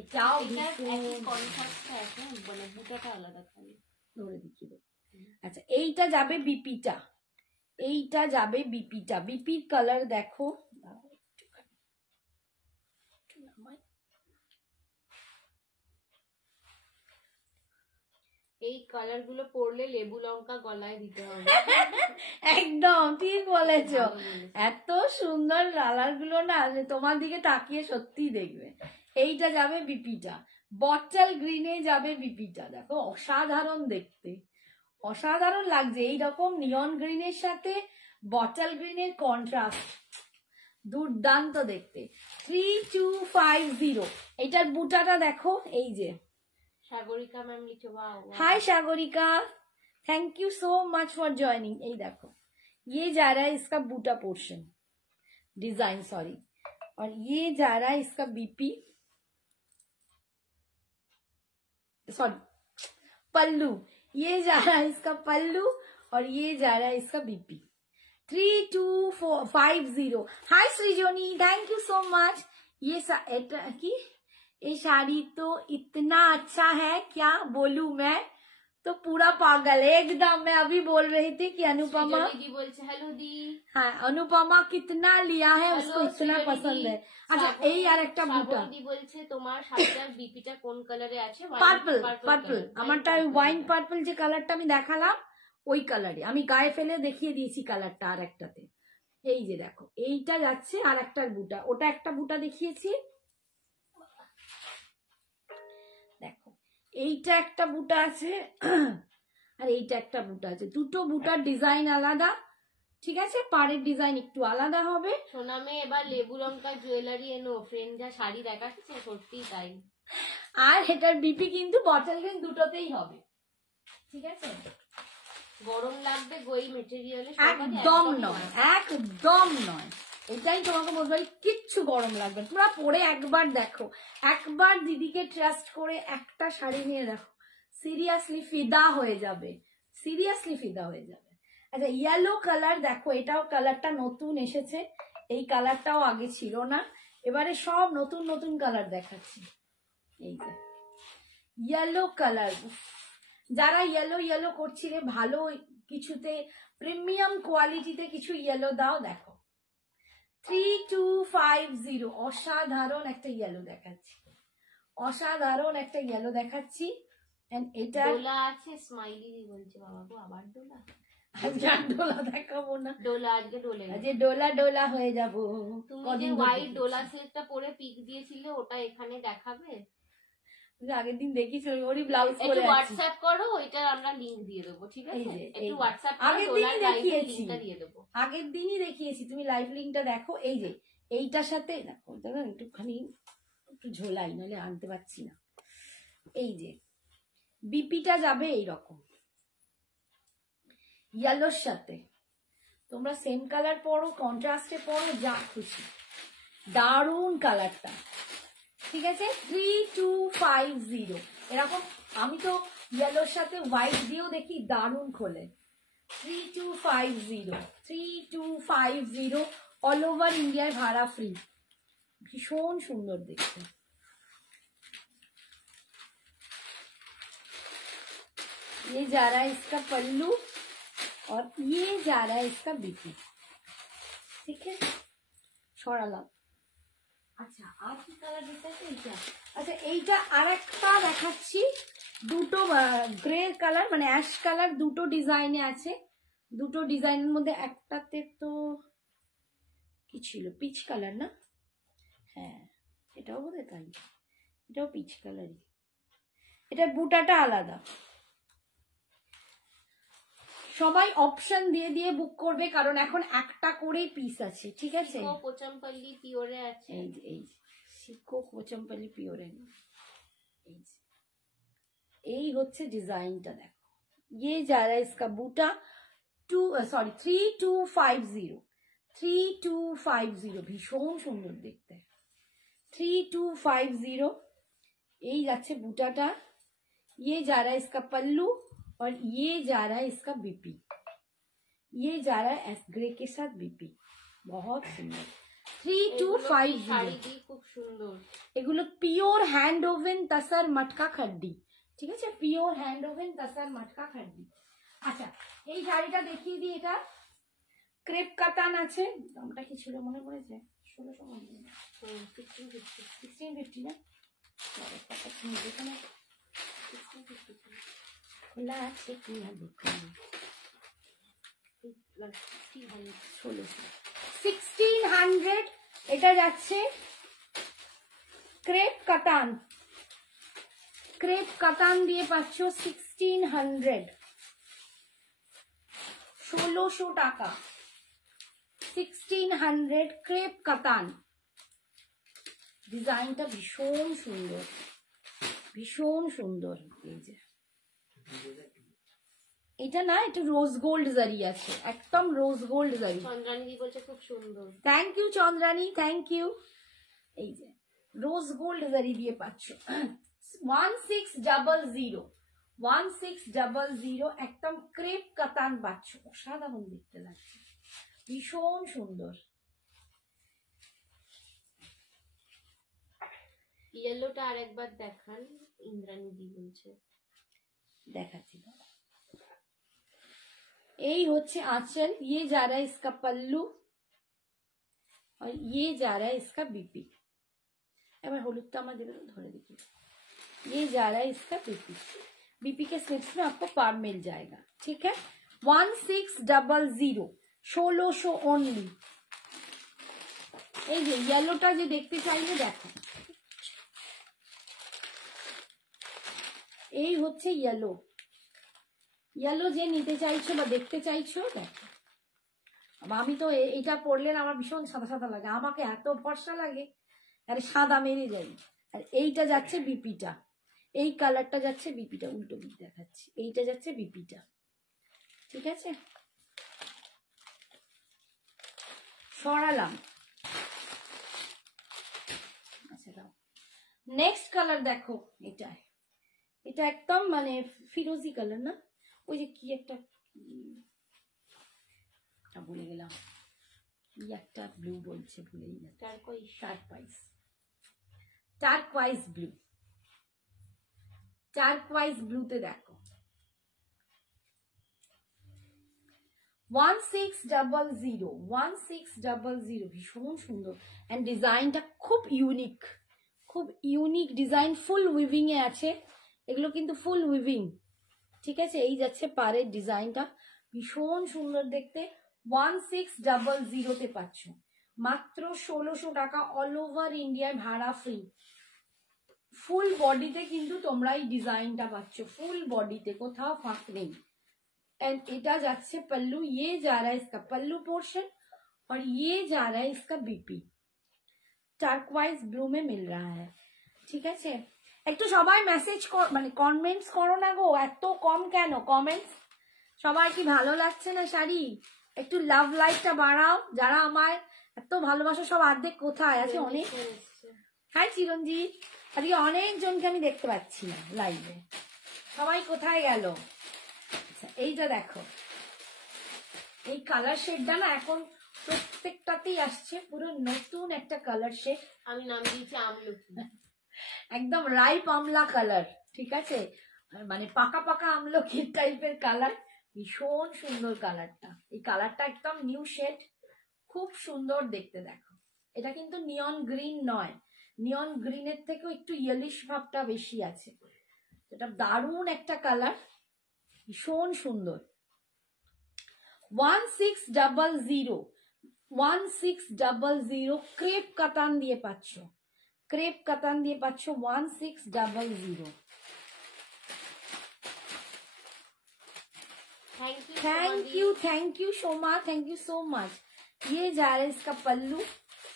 এটাও ধরে দেখিয়ে দেবো। আচ্ছা এইটা যাবে বিপিটা, এইটা যাবে বিপিটা, বিপির কালার দেখো, এই কালার গুলো পরলে লেবু লঙ্কা গলায় দিতে হবে। একদম ঠিক বলেছো, এত সুন্দর কালার গুলো না, তোমার দিকে তাকিয়ে সত্যি দেখবে। এইটা যাবে বিপিটা, বটল গ্রিনে যাবে বিপিটা, দেখো অসাধারণ দেখতে, অসাধারণ লাগছে। এইরকম নিয়ন গ্রিনের সাথে বটল গ্রিনের কন্ট্রাস্ট দুর্দান্ত দেখতে। 3250, এটার বুটাটা দেখো, এই যে সাগরিকা ম্যাম লিখো। Hi Sagarika, thank you so much for joining. यही देखो ये जा रहा है इसका बूटा पोर्शन डिजाइन, सॉरी, और ये जा रहा है इसका बीपी, सॉरी पल्लू, ये जा रहा है इसका पल्लू, और ये जा रहा है इसका BP. 3250। Hi सृजनी, thank you so much. ये ये साड़ी तो इतना अच्छा है, क्या बोलूं मैं, तो पूरा पागल एकदम। मैं अभी बोल रही थी कि अनुपमा दी बोलছে हेलो दी, हाँ अनुपमा कितना लिया है, उसको इतना पसंद है। अच्छा এই আর একটা বুটা দি বলছে তোমার শাড়িটার বিপিটা কোন কালারে আছে? পার্পল, পার্পল আমারটা ওয়াইন পার্পল, যে কালারটা আমি দেখালাম ওই কালারে, আমি গায়ে ফেলে দেখিয়ে দিয়েছি কালারটা আর একটাতে। এই যে দেখো এইটা যাচ্ছে আর একটার বুটা, ওটা একটা বুটা দেখিয়েছি, দেখো এইটা একটা বুটা আছে আর এইটা একটা বুটা আছে, দুটো বুটার ডিজাইন আলাদা, ঠিক আছে, পাড়ের ডিজাইন একটু আলাদা হবে। সোনামে এবার লেবু লঙ্কা জুয়েলারি এনো, ফ্রেন্ড যা শাড়ি দেখাচ্ছে সত্যি তাই। আর এটার বিপি কিন্তু বটল গ্রিন দুটোতেই হবে, ঠিক আছে। গরম লাগবে গই মেটেরিয়ালে, একদম নয়, একদম নয়, এটাই তোমাকে বলবো, কিচ্ছু গরম লাগবে না। তোমরা পরে একবার দেখো, একবার দিদিকে ট্রাস্ট করে একটা শাড়ি নিয়ে দেখো, সিরিয়াসলি ফিদা হয়ে যাবে, সিরিয়াসলি ফিদা হয়ে যাবে। আচ্ছা, ইয়েলো কালার দেখো, এটাও কালারটা নতুন এসেছে, এই কালারটাও আগে ছিল না, এবারে সব নতুন নতুন কালার দেখাচ্ছি। এই যে ইয়েলো কালার, যারা ইয়েলো ইয়েলো করছিলে, ভালো কিছুতে প্রিমিয়াম কোয়ালিটিতে কিছু ইয়েলো দাও। দেখো 3250, অসাধারণ একটা ইয়েলো দেখাচ্ছি, অসাধারণ একটা ইয়েলো দেখাচ্ছি। এন্ড এটা ডোলা আছে, স্মাইলি বলছে বাবা গো, আবার ডোলা। আজকে ডোলা দেখাবো না, ডোলা আজকে ডোলে, আজকে ডোলা ডোলা হয়ে যাবো। তুমি যে হোয়াইট ডোলা সেটটা পরে পিক দিয়েছিলে ওটা এখানে দেখাবে? আগের দিন দেখিয়েছিল, ওরই ব্লাউজ পরে আছে। হোয়াটসঅ্যাপ করো, ওইটা আমরা লিংক দিয়ে দেবো, ঠিক আছে? একটু হোয়াটসঅ্যাপ করো, আগের দিনই দেখিয়েছি, লিংকটা দিয়ে দেবো। আগের দিনই দেখিয়েছি, তুমি লাইভ লিংকটা দেখো। এই যে এইটার সাথে দেখো, দেখো একটুখানি একটু ঝোলাই, নাহলে আনতে পারছি না। এই যে বিপিটা যাবে এইরকম ইয়েলোর সাথে, তোমরা সেম কালার পরো, কন্ট্রাস্টে পরো, যা খুশি, দারুণ কালারটা, ঠিক আছে। 3250 এরকম, আমি তো ইয়েলোর সাথে হোয়াইট দিয়েও দেখি দারুণ খোলে। 3250 অল ওভার ইন্ডিয়ায় ভাড়া ফ্রি, ভীষণ সুন্দর দেখতে। ये जा रहा है इसका पल्लू और ये जा रहा है इसका बीपी, ठीक है। সরালাম। আচ্ছা, আর কি কালার দেখাচ্ছে? এইটা, আচ্ছা এইটা আরেকটা দেখাচ্ছি, দুটো গ্রে কালার মানে অ্যাশ কালার, দুটো ডিজাইনে আছে, দুটো ডিজাইনের মধ্যে একটাতে তো কি ছিল, পিচ কালার না? হ্যাঁ, এটাও বোধহয় তাই, এটাও পিচ কালারই, এটা বুটাটা আলাদা। সবাই অপশন দিয়ে দিয়ে বুক করবে, কারণ এখন একটা করেই পিস আছে, ঠিক আছে। কোচম্পল্লি পিওরে আছে, এই যে এই সিকো কোচম্পল্লি পিওরে, এই হচ্ছে ডিজাইনটা। দেখো ये जा रहा है इसका बूटा 3250 ভীষণ সুন্দর দেখতে, 3250 এই যাচ্ছে বুটাটা। ये जा रहा है इसका पल्लू और ये जा रहा है इसका बीपी, ये जा रहा है एस ग्रे के साथ बीपी, बहुत सुंदर। 3250 খুব সুন্দর। এগুলো পিওর হ্যান্ড ওভেন তাসার মটকা খাড্ডি, ঠিক আছে, পিওর হ্যান্ড ওভেন তাসার মটকা খাড্ডি। আচ্ছা, এই শাড়িটা দেখিয়ে দিই, এটা ক্রেপ কাতান আছে, দামটা কি ছিল মনে পড়েছে? 1650 না, খোলা আছে কি না দেখুন, 1600 এটা যাচ্ছে ক্রেপ কাতান, ক্রেপ কাতান দিয়ে পাচ্ছ 1600, 1600 টাকা, 1600 ক্রেপ কাতান। ডিজাইনটা ভীষণ সুন্দর, ভীষণ সুন্দর। এই যে এটা না, একটু রোজ গোল্ড জারি আছে, একদম রোজ গোল্ড জারি। চন্দ্রানী বলছে খুব সুন্দর, thank you Chandrani, thank you. এই যে রোজ গোল্ড জারি দিয়ে পাচ্ছ 1600, 1600 একদম ক্রেপ কাতান পাচ্ছ, অসাধারণ দেখতে লাগছে, ভীষণ সুন্দর। ইয়েলোটা আরেকবার দেখান, ইন্দ্রাণী দি বলছে। দেখাচ্ছি, এই হচ্ছে आंचल, ये जा रहा है इसका पल्लू और ये जा रहा है इसका बीपी। এবার হলুদটা আমার দেবে, ধরে দেখি। ये जा रहा है इसका बीपी, बीपी के स्लिप्स में आपको पार मिल जाएगा, ठीक है। 1600, 1600 ओनली। এই যে ইয়েলোটা যে দেখতে চাইলে দেখো, এই হচ্ছে ইয়েলো, ইয়েলো যে নিতে চাইছো বা দেখতে চাইছো দেখো, আমি তো এইটা পরলে না আমার ভীষণ সাদা সাদা লাগে, আমাকে এত ফর্সা লাগে, আরে সাদা মেরে যাই। আর এইটা যাচ্ছে বিপিটা, এই কালারটা যাচ্ছে বিপিটা, উল্টো দিক দেখাচ্ছি, এইটা যাচ্ছে বিপিটা, ঠিক আছে। সরালাম। আচ্ছা দাও, নেক্সট কালার দেখো, এটা এটা একদম মানে ফিরোজি কালার না, ওই যে কি একটা ভুলে গেলাম, কি একটা ব্লু বলছে, ভুলেই না, টার্কোয়াইজ ব্লু, টার্কোয়াইজ ব্লুতে দেখো 1600 ভীষণ সুন্দর, এন্ড ডিজাইনটা খুব ইউনিক, খুব ইউনিক ডিজাইন, ফুল উইভিং এ আছে এগুলো, কিন্তু ফুল উইভিং, ঠিক আছে। এই যাচ্ছে পাড়ের ডিজাইনটা, ভীষণ সুন্দর দেখতে। 1600 পাচ্ছ, মাত্র 1600 টাকা, অল ওভার ইন্ডিয়ায় ভাড়া ফ্রি। ফুল বডিতে কিন্তু তোমরা এই ডিজাইনটা পাচ্ছ, ফুল বডিতে, কোথাও ফাঁক নেই। एंड इटा जाच्छे पल्लू, ये जा रहा है इसका पल्लू पोर्शन, और ये जा रहा है इसका बीपी, টার্কোয়াইজ ব্লু में मिल रहा है, ঠিক আছে। একটু সবাই মেসেজ মানে কমেন্টস করো না গো, এত কম কেন কমেন্টস? সবার কি ভালো লাগছে না শাড়ি? একটু লাভ লাইকটা বাড়াও, যারা আমায় এত ভালোবাসো, সব অর্ধেক কোথায় আছে? অনেক, হাই চিরঞ্জিত, আজকে অনেকজনকে আমি দেখতে পাচ্ছি না লাইভে, সবাই কোথায় গেল? এইটা দেখো, এই কালার শেডটা না এখন প্রত্যেকটাতেই আসছে, পুরো নতুন একটা কালার শেড, আমি নাম দিয়েছি আমলকি, একদম রাইপ আমলা কালার, ঠিক আছে, মানে পাকা পাকা আমলকি টাইপের কালার, ভীষণ সুন্দর কালারটা। এই কালারটা একদম নিউ শেড, খুব সুন্দর দেখতে। দেখো এটা কিন্তু নিয়ন গ্রিন নয়, নিয়ন গ্রিনের থেকেও একটু ইয়েলিশ ভাবটা বেশি আছে, এটা দারুণ একটা কালার, ভীষণ সুন্দর। 1600 ক্রেপ কাতান দিয়ে পাচ্ছ, ক্রেপ কাতান দিয়ে পাচ্ছ 1600। Thank you Soma, thank you so much. ये जा रहा है इसका पल्लू,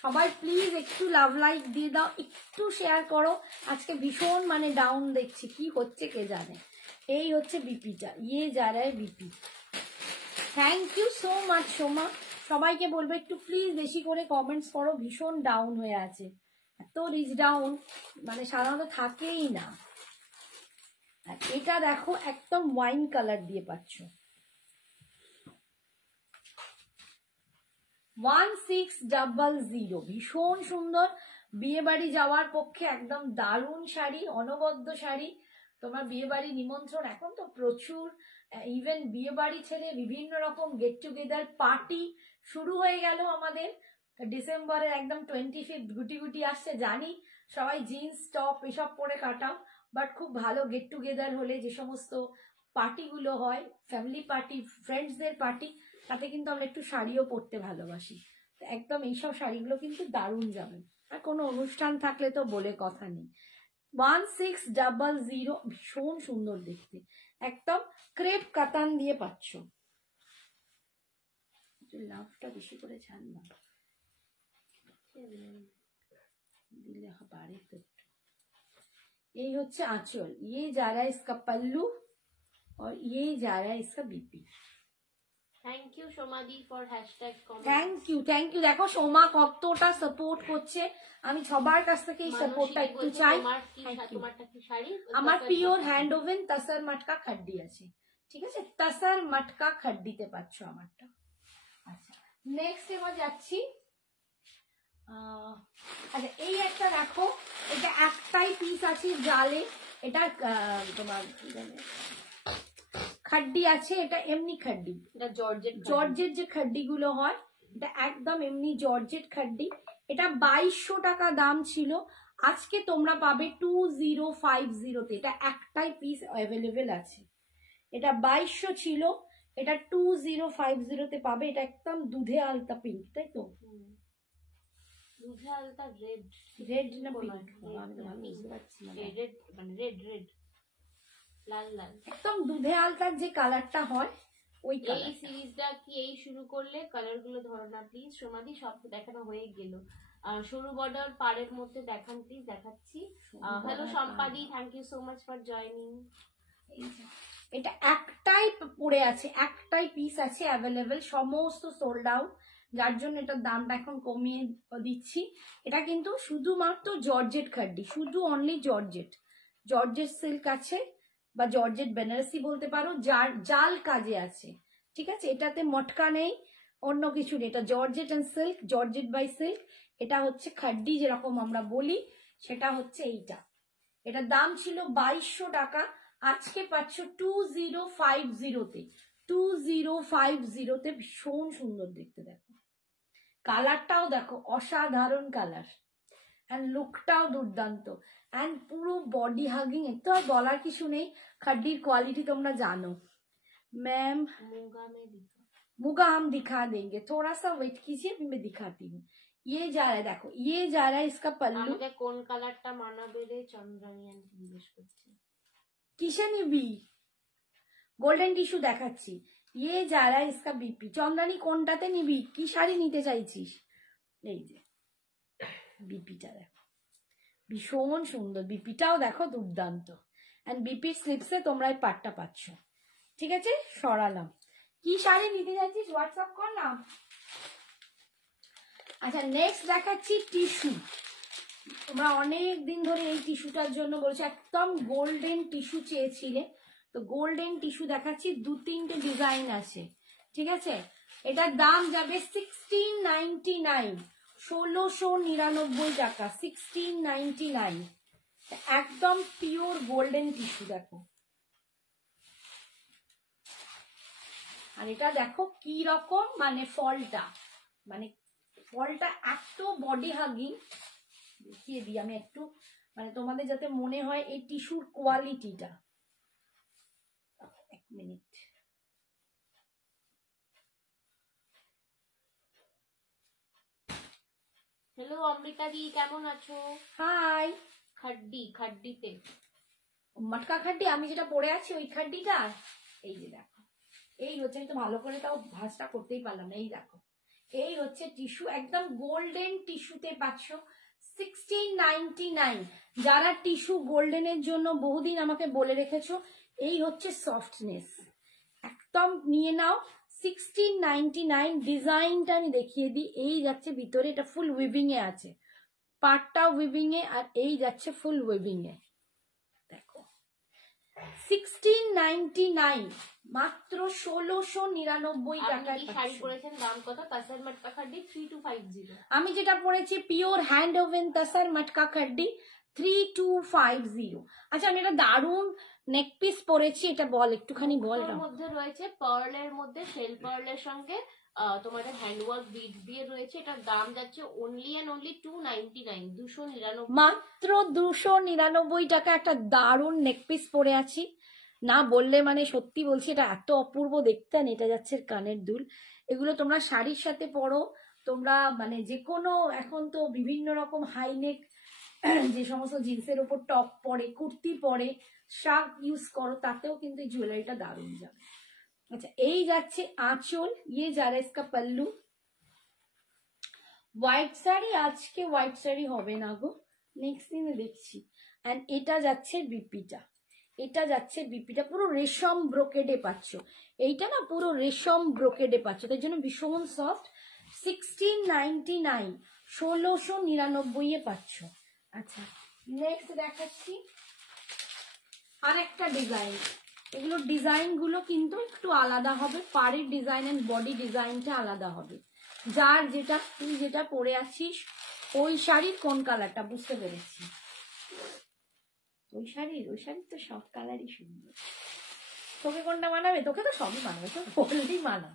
সবাই প্লিজ একটু লাভ লাইক দিয়ে দাও, একটু শেয়ার করো, আজকে ভীষণ মানে ডাউন দেখছি, কি হচ্ছে কে জানে। এই হচ্ছে বিপিটা, ইয়ে যা রা হ্যায় BP. Thank you so much Soma, সবাইকে বলবো একটু প্লিজ বেশি করে কমেন্টস করো, ভীষণ ডাউন হয়ে আছে, এত রিচ ডাউন মানে সাধারণত থাকেই না। আর এটা দেখো একদম ওয়াইন কালার দিয়ে পাচ্ছ, 1600, ভীষণ সুন্দর, বিয়ে বাড়ি যাওয়ার পক্ষে একদম দারুণ শাড়ি, অনবদ্য শাড়ি। তোমার বিয়ে বাড়ি নিমন্ত্রণ, এখন তো প্রচুর, ইভেন বিয়ে বাড়ি ছেড়ে বিভিন্ন রকম গেট টুগেদার পার্টি শুরু হয়ে গেল আমাদের। ডিসেম্বরের একদম 25 গুটি গুটি আসছে, জানি সবাই জিন্স টপ এসব পরে কাটাও, বাট খুব ভালো গেট টুগেদার হলে যে সমস্ত পার্টিগুলো হয়, ফ্যামিলি পার্টি, ফ্রেন্ডসদের পার্টি, তাতে কিন্তু আমরা একটু শাড়িও পরতে ভালোবাসি, একদম এইসব শাড়িগুলো কিন্তু দারুণ যাবে। আর কোনো অনুষ্ঠান থাকলে তো বলে কথা নেই। 1600, ভীষণ সুন্দর দেখতে, একদম ক্রেপ কাতান দিয়ে পাচ্ছ। লাভটা বেশি করে ছাড় না, দিলে বাড়ে তো। এই হচ্ছে আঁচল, ये जा रहा है इसका पल्लू, और ये जा रहा है इसका बीपी। থ্যাংক ইউ সোমাদি for hashtag comment. Thank you. দেখো সোমা কতটা সাপোর্ট করছে, আমি সবার কাছ থেকে এই সাপোর্টটা একটু চাই। আমার পিওর হ্যান্ড ওভেন তাসার মাটকা খাড্ডি আছে, ঠিক আছে, তাসার মাটকা খাড্ডিতে পাচ্ছ আমারটা। আচ্ছা নেক্সট এবার যাচ্ছি, আচ্ছা এই একটা দেখো, এটা একটাই পিস আছে জালে, এটা তোমার খাড্ডি আছে, এটা এমনি খাড্ডি, এটা জর্জেট যে খাড্ডি গুলো হয়, এটা একদম এমনি জর্জেট খাড্ডি। এটা 2200 টাকা দাম ছিল, আজকে তোমরা পাবে 2050-তে, এটা একটাই পিস অ্যাভেলেবেল আছে। এটা 2200 ছিল, এটা 2050-তে পাবে। এটা একদম দুধে আলতা পিঙ্ক, তাই তো? দুধে আলতা রেড না পিঙ্ক, আমি তো ভালো বুঝতে পারছি না, রেড মানে রেড লাল লাল, একদম দুধে আলতার যে কালারটা হয় ওই এই কালার সিরিজটা কি এই শুরু করলে, কালার গুলো ধরো না প্লিজ সোমাদি, সব দেখানো হয়ে গেল। সরু বর্ডার পাড়ের মধ্যে দেখান প্লিজ, দেখাচ্ছি। হ্যালো সম্পাদি, thank you so much for joining. এটা একটাই পড়ে আছে, একটাই পিস আছে অ্যাভেলেবেল, সমস্ত সোল্ড আউট, যার জন্য এটার দামটা এখন কমিয়ে দিচ্ছি। এটা কিন্তু শুধুমাত্র জর্জেট খাড্ডি, শুধু অনলি জর্জেট, জর্জেট সিল্ক আছে বা জর্জেট বেনারসি বলতে পারো, যার জাল কাজে আছে, ঠিক আছে। এটাতে মটকা নেই, অন্য কিছু নেই, এটা georgette and silk, georgette by silk. এটা হচ্ছে খাড্ডি যেরকম আমরা বলি, সেটা হচ্ছে এইটা। এটার দাম ছিল 2200 টাকা, আজকে পাচ্ছ 2050-তে, 2050-তে। ভীষণ সুন্দর দেখতে, দেখো কালারটাও দেখো, অসাধারণ কালার, অ্যান্ড লুকটাও দুর্দান্ত, অ্যান্ড পুরো বডি হাগিং। তো আর বলার কিছু নেই, খাড্ডির কোয়ালিটি তোমরা জানো। मैम मुगा हम दिखा देंगे, थोड़ा सा वेट कीजिए, मैं दिखाती हूँ। ये जा रहा है, देखो ये जा रहा है इसका पल्लू। আমাদের কোন কালারটা মানাবে রে চন্দ্রানী আন্টি জিজ্ঞেস করছে। কিসে নিবি? গোল্ডেন টিস্যু দেখাচ্ছি। ये जा रहा है इसका बीपी। চন্দ্রানী কোনটাতে নিবি, কি শাড়ি নিতে চাইছিস? এই যে বিপিটা দেখো, ভীষণ সুন্দর, বিপিটাও দেখো দুর্দান্ত, এন্ড বিপির স্লিপসে তোমরা এই পাটটা পাচ্ছ, ঠিক আছে। সরালাম, কি শাড়ি নিতে যাচ্ছিস হোয়াটসঅ্যাপ কর না। আচ্ছা নেক্সট দেখাচ্ছি টিস্যু। তোমরা অনেক দিন ধরে এই টিস্যুটার জন্য বলছো, একদম গোল্ডেন টিস্যু চেয়েছিলে, তো গোল্ডেন টিস্যু দেখাচ্ছি। 2-3টে ডিজাইন আছে, ঠিক আছে। এটার দাম যাবে 1699, 1699 টাকা, 1699, একদম পিওর গোল্ডেন টিস্যু দেখো। আর এটা দেখো কি রকম, মানে ফলটা, মানে ফলটা এত বডি হাগিং, দেখিয়ে দিই আমি একটু, মানে তোমাদের যাতে মনে হয় এই টিস্যুর কোয়ালিটিটা। এক মিনিট, হ্যালো অমৃতা দি, কেমন আছো? হাই। খাড্ডিতে মটকা খাড্ডি, আমি যেটা পরে আছি ওই খাড্ডিটা। এই যে দেখো, এই হচ্ছে, আমি তো ভালো করে তাও ভাঁজটা করতেই পারলাম না, এই দেখো এই হচ্ছে টিস্যু, একদম গোল্ডেন টিস্যুতে পাচ্ছ 1699। যারা টিস্যু গোল্ডেনের জন্য বহুদিন আমাকে বলে রেখেছো, এই হচ্ছে সফটনেস, একদম নিয়ে নাও 1699। ডিজাইনটা আমি দেখিয়ে দিই, এই যাচ্ছে ভিতরে, এটা ফুল উইভিং এ আছে, পার্টটাও উইভিং এ, আর এই যাচ্ছে ফুল উইভিং এ, দেখো 1699, মাত্র 1699 টাকায়। শাড়ি পরেছেন, দাম কত? তাসার মটকা খাড্ডি 3250। আমি যেটা পরেছি পিওর হ্যান্ড ওভেন তাসার মটকা খাড্ডি 3250। আচ্ছা আমি এটা দারুন নেক পিস পরেছি, এটা বল একটুখানি বল। এর মধ্যে রয়েছে পার্লের মধ্যে, সেল পার্লের সঙ্গে তোমাদের হ্যান্ডওয়ার্ক বিড দিয়ে রয়েছে। এটার দাম যাচ্ছে অনলি এন্ড অনলি 299, 299, মাত্র 299 টাকা। একটা দারুন নেক পিস পরে আছি, না বললে মানে সত্যি বলছি, এটা এত অপূর্ব দেখতে। এটা যাচ্ছে কানের দুল, এগুলো তোমরা শাড়ির সাথে পরো, তোমরা মানে যে কোনো, এখন তো বিভিন্ন রকম হাইনেক যে সমস্ত জিন্সের উপর টপ পরে, কুর্তি পরে, শার্ট ইউজ করো, তাতেও কিন্তু এই জুয়েলারিটা দারুণ যাবে। আচ্ছা এই যাচ্ছে আঁচল, ইয়ে যারা ইসকা পল্লু। হোয়াইট শাড়ি, আজকে হোয়াইট শাড়ি হবে না গো, নেক্সট দিনে দেখছি। এন্ড এটা যাচ্ছে বিপিটা, এটা যাচ্ছে বিপিটা পুরো রেশম ব্রোকেডে পাচ্ছ, এইটা না পুরো রেশম ব্রোকেডে পাচ্ছ, তার জন্য ভীষণ সফট। 1699, 1699 এ পাচ্ছ। আচ্ছা নেক্সট দেখাচ্ছি আরেকটা ডিজাইন। এগুলো ডিজাইন গুলো কিন্তু একটু আলাদা হবে, পাড়ের ডিজাইন এন্ড বডি ডিজাইনটা আলাদা হবে। যার যেটা, তুই যেটা পরে আছিস ওই শাড়ির কোন কালারটা বুঝতে পেরেছি, ওই শাড়ির তো সব কালারই সুন্দর। তোকে কোনটা মানাবে? তোকে তো সবই মানাবে, তো বললেই মানা।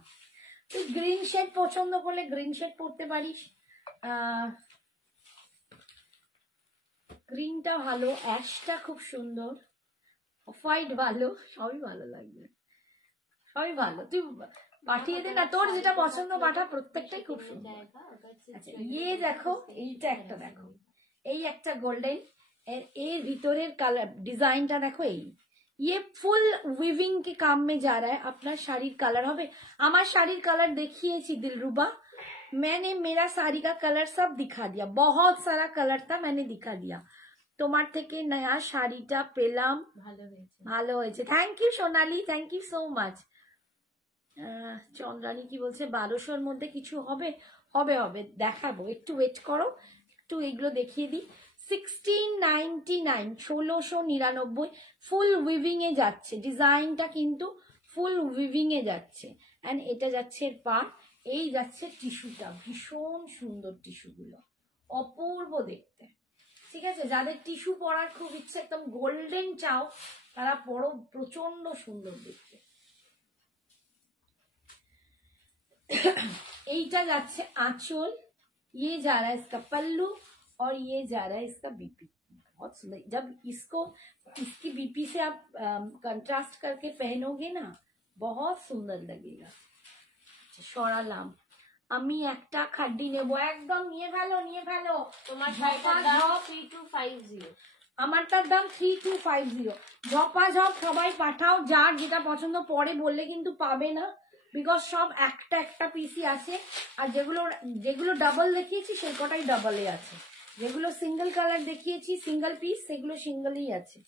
তুই গ্রিন শেড পছন্দ করলে গ্রিন শেড পরতে পারিস, গ্রিনটা ভালো, অ্যাশটা খুব সুন্দর, হোয়াইট ভালো, সবই ভালো লাগবে, সবই ভালো। তুই পাঠিয়ে দে না, তোর যেটা পছন্দ পাঠা, প্রত্যেকটাই খুব সুন্দর। আচ্ছা ইয়ে দেখো, এইটা একটা দেখো, এই একটা গোল্ডেন, এর ভিতরের কালার ডিজাইনটা দেখো, ये फुल विविंग के काम में जा रहा है। अपना शाড়ির কালার হবে, আমার শাড়ির কালার দেখিয়েছি दिलरुबा, मैंने मेरा साड़ी का कलर सब दिखा दिया, बहुत सारा कलर था मैंने दिखा दिया। তোমার থেকে নয়া শাড়িটা পেলাম, ভালো হয়েছে। Thank you Sonali, thank you so much. Chandrani কি বলছে 1200-র মধ্যে কিছু হবে? হবে হবে, দেখাবো, একটু ওয়েট করো, একটু এগুলো দেখিয়ে দিই। 1699, 1699 ফুল উইভিং এ যাচ্ছে, ডিজাইনটা কিন্তু ফুল উইভিং এ যাচ্ছে। এন্ড এটা যাচ্ছে পার, এই যাচ্ছে টিস্যুটা, ভীষণ সুন্দর টিস্যুগুলো, অপূর্ব দেখতে। ঠিক আছে, যাদের টিস্যু পরার খুব ইচ্ছে, একদম গোল্ডেন চাও, তারা পরো, প্রচন্ড সুন্দর দেখতে। এইটা যাচ্ছে आंचल, ये जा रहा है इसका पल्लू और ये जा रहा है इसका बीपी। बहुत सुंदर, जब इसको इसकी बीपी से आप कंट्रास्ट करके पहनोगे ना, बहुत सुंदर लगेगा। সরালাম, আমি একটা খাড্ডি নেব, একদম নিয়ে ফেলো, নিয়ে ফেলো। তোমার শাড়িটার দাম 3250, আমারটার দাম 3250। ঝপাঝপ সবাই পাঠাও, যার যেটা পছন্দ, পরে বললে কিন্তু পাবে না, বিকজ সব একটা একটা পিসই আছে। আর যেগুলো যেগুলো ডাবল দেখিয়েছি সেই কটাই ডাবলে আছে, যেগুলো সিঙ্গেল কালার দেখিয়েছি সিঙ্গেল পিস, সেগুলো সিঙ্গেলই আছে।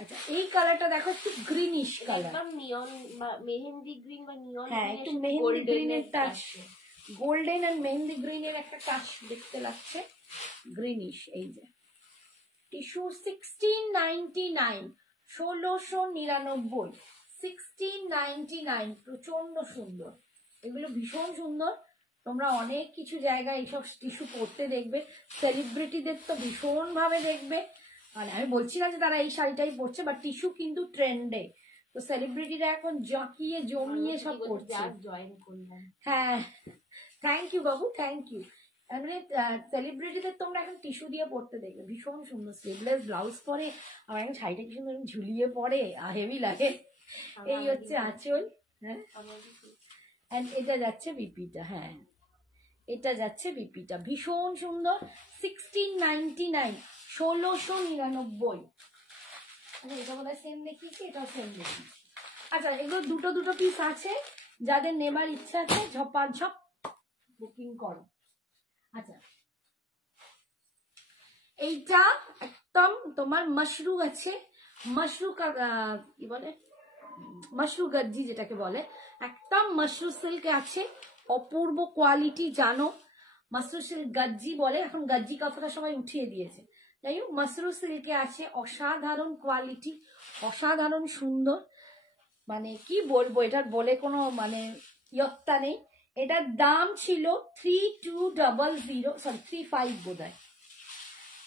আচ্ছা, এই কালারটা দেখো, একটু গ্রিনিশ কালার, একদম নিয়ন বা মেহেন্দি গ্রিন বা নিয়ন, হ্যাঁ একটু মেহেন্দি গ্রিনের টাচ, গোল্ডেন এন্ড মেহেন্দি গ্রিনের একটা টাচ দেখতে লাগছে, গ্রিনিশ। এই যে টিস্যু 1699, 1699, 1699, প্রচন্ড সুন্দর, এগুলো ভীষণ সুন্দর। তোমরা অনেক কিছু জায়গায় এইসব টিস্যু পরতে দেখবে, সেলিব্রিটিদের তো ভীষণ ভাবে দেখবে। মানে আমি বলছি না যে তারা এই শাড়িটাই পরছে, বাট টিস্যু কিন্তু ট্রেন্ডে, তো সেলিব্রিটিরা এখন জাঁকিয়ে জমিয়ে সব করছে। হ্যাঁ, থ্যাংক ইউ বাবু, থ্যাংক ইউ। মানে সেলিব্রিটিদের তোমরা এখন টিস্যু দিয়ে পরতে দেখবে, ভীষণ সুন্দর, স্লিভলেস ব্লাউজ পরে, আর এখন শাড়িটা কি সুন্দর ঝুলিয়ে পরে, হেভি লাগে। এই হচ্ছে আঁচল, হ্যাঁ, এন্ড এটা যাচ্ছে বিপিটা, হ্যাঁ এটা যাচ্ছে বিপিটা, ভীষণ সুন্দর। 1699, 1699। আচ্ছা, এটা বোধ হয় সেম দেখিয়েছি, এটাও সেম দেখিয়েছি। আচ্ছা, এগুলো দুটো দুটো পিস আছে, যাদের নেবার ইচ্ছা আছে ঝপাঝপ বুকিং করো। আচ্ছা, এইটা একদম তোমার মাশরু আছে, মাশরু কি বলে, মাশরু গজ্জি যেটাকে বলে, একদম মাশরু সিল্ক আছে, অপূর্ব কোয়ালিটি। জানো মাশরু সিল্ক গজ্জি বলে, এখন গজ্জি কথাটা সবাই উঠিয়ে দিয়েছে, যাই হোক মাশরু সিল্কে আছে, অসাধারণ কোয়ালিটি, অসাধারণ সুন্দর। মানে কি বলবো, এটার বলে কোনো মানে ইয়ত্তা নেই। এটার দাম ছিল 3200, সরি 35 বোধ হয়,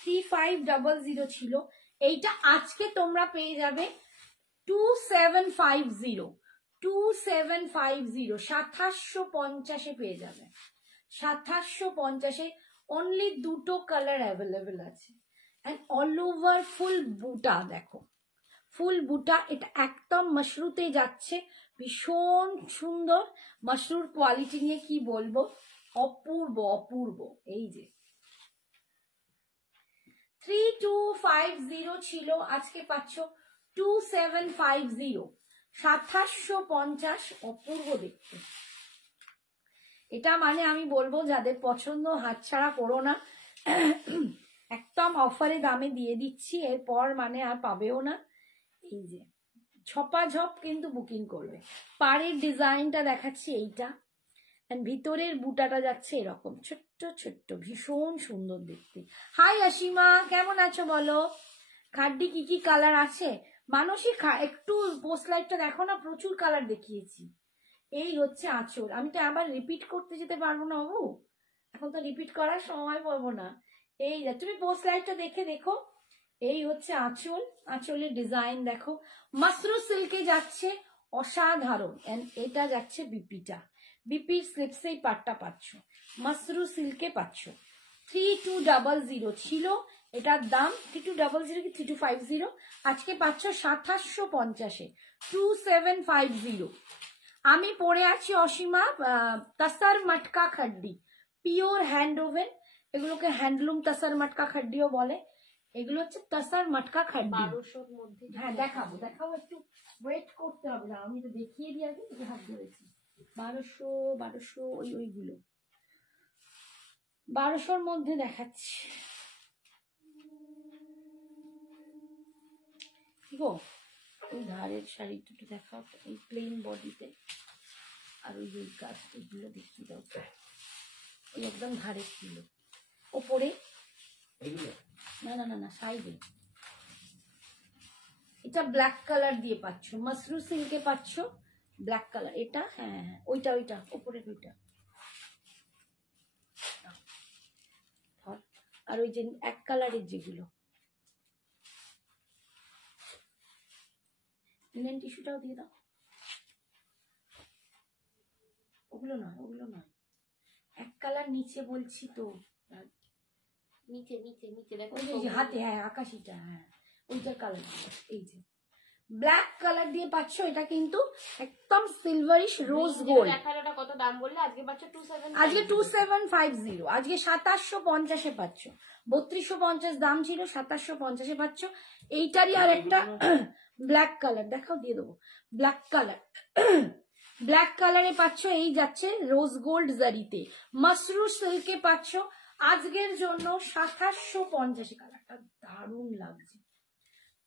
3500 ছিল। এইটা আজকে তোমরা পেয়ে যাবে 2750, 2750, 2750 পেয়ে যাবে, 2750। অনলি দুটো কালার অ্যাভেলেবেল আছে, এন্ড অল ওভার ফুল বুটা, দেখো ফুল বুটা, এটা একদম মাশরুতে যাচ্ছে, ভীষণ সুন্দর। মাশরুর কোয়ালিটি নিয়ে কি বলবো, অপূর্ব অপূর্ব। এই যে 3250 ছিল, আজকে পাচ্ছ 2750, 2750, অপূর্ব দেখতে। এটা মানে আমি বলবো যাদের পছন্দ হাতছাড়া করো না, একদম অফারে দামে দিয়ে দিচ্ছি, এরপর মানে আর পাবেও না। এই যে ঝপাঝপ কিন্তু বুকিং করবে। পাড়ের ডিজাইনটা দেখাচ্ছি এইটা, ভিতরের বুটাটা যাচ্ছে এরকম ছোট্ট ছোট্ট, ভীষণ সুন্দর দেখতে। হাই অসীমা, কেমন আছো বলো? খাড্ডি কি কি কালার আছে? মানসী একটু পোস্ট লাইটটা দেখো না, প্রচুর কালার দেখিয়েছি। এই হচ্ছে আঁচল, আমি তো আবার রিপিট করতে যেতে পারবো না বাবু, এখন তো রিপিট করার সময় পাবো না। এই তুমি পোস্ট লাইটটা দেখে দেখো, এই হচ্ছে আঁচল, আঁচলের ডিজাইন দেখো, মাশরু সিল্কে যাচ্ছে, অসাধারণ। এটা যাচ্ছে বিপিটা, বিপির স্লিপসেই পাটটা পাচ্ছ, মাশরু সিল্কে পাচ্ছ। 3200 ছিল, এটার দাম 3200 কি 3250, আজকে পাচ্ছ 2750, 2750। আমি পরে আছি অসীমা তাসার মাটকা খাড্ডি, পিওর হ্যান্ড ওভেন, এগুলোকে হ্যান্ডলুম তাসার মাটকা খাড্ডিও বলে। এগুলো হচ্ছে তাসার মাটকা খাড্ডি। 1200 এর মধ্যে। হ্যাঁ দেখাবো দেখাবো, একটু ওয়েট করতে হবে না, আমি তো দেখিয়ে দিই আগে, এই হাত ধরেছি 1200 ওইগুলো 1200-র মধ্যে দেখাচ্ছি। গো ওই ধারের শাড়ি দুটো দেখাও, এই প্লেন বডিতে, আর ওই গাছ এগুলো দেখিয়ে দাও, ওই একদম ধারের ছিল ওপরে, না না না না সাইডে। এটা ব্ল্যাক কালার দিয়ে পাচ্ছ, মাসরু সিল্কে পাচ্ছ ব্ল্যাক কালার, এটা হ্যাঁ হ্যাঁ ওইটা ওইটা ওপরের ওইটা। আর ওই যে এক কালারের যেগুলো লিনেন টিস্যুটাও দিয়ে দাও, ওগুলো নয় ওগুলো নয়, এক কালার নিচে বলছি তো, নিচে নিচে নিচে দেখো, ওই যে হাতে, হ্যাঁ আকাশিটা, হ্যাঁ ওইটার কালার, এই যে ব্ল্যাক কালার দিয়ে পাচ্ছ, এটা কিন্তু একদম সিলভারিশ রোজ গোল্ড। দেখালোটা কত দাম বললে? আজকে পাচ্ছ 2750, আজকে 2750, আজকে 2750-এ পাচ্ছ, 3250 দাম ছিল, 2750-এ পাচ্ছ। এইটারই আর একটা ব্ল্যাক কালার দেখাও, দিয়ে দেবো ব্ল্যাক কালার, ব্ল্যাক কালারে পাচ্ছ, এই যাচ্ছে রোজ গোল্ড জারিতে, মাসরু সিল্কে পাচ্ছ আজকের জন্য 2750। কালারটা দারুণ লাগছে,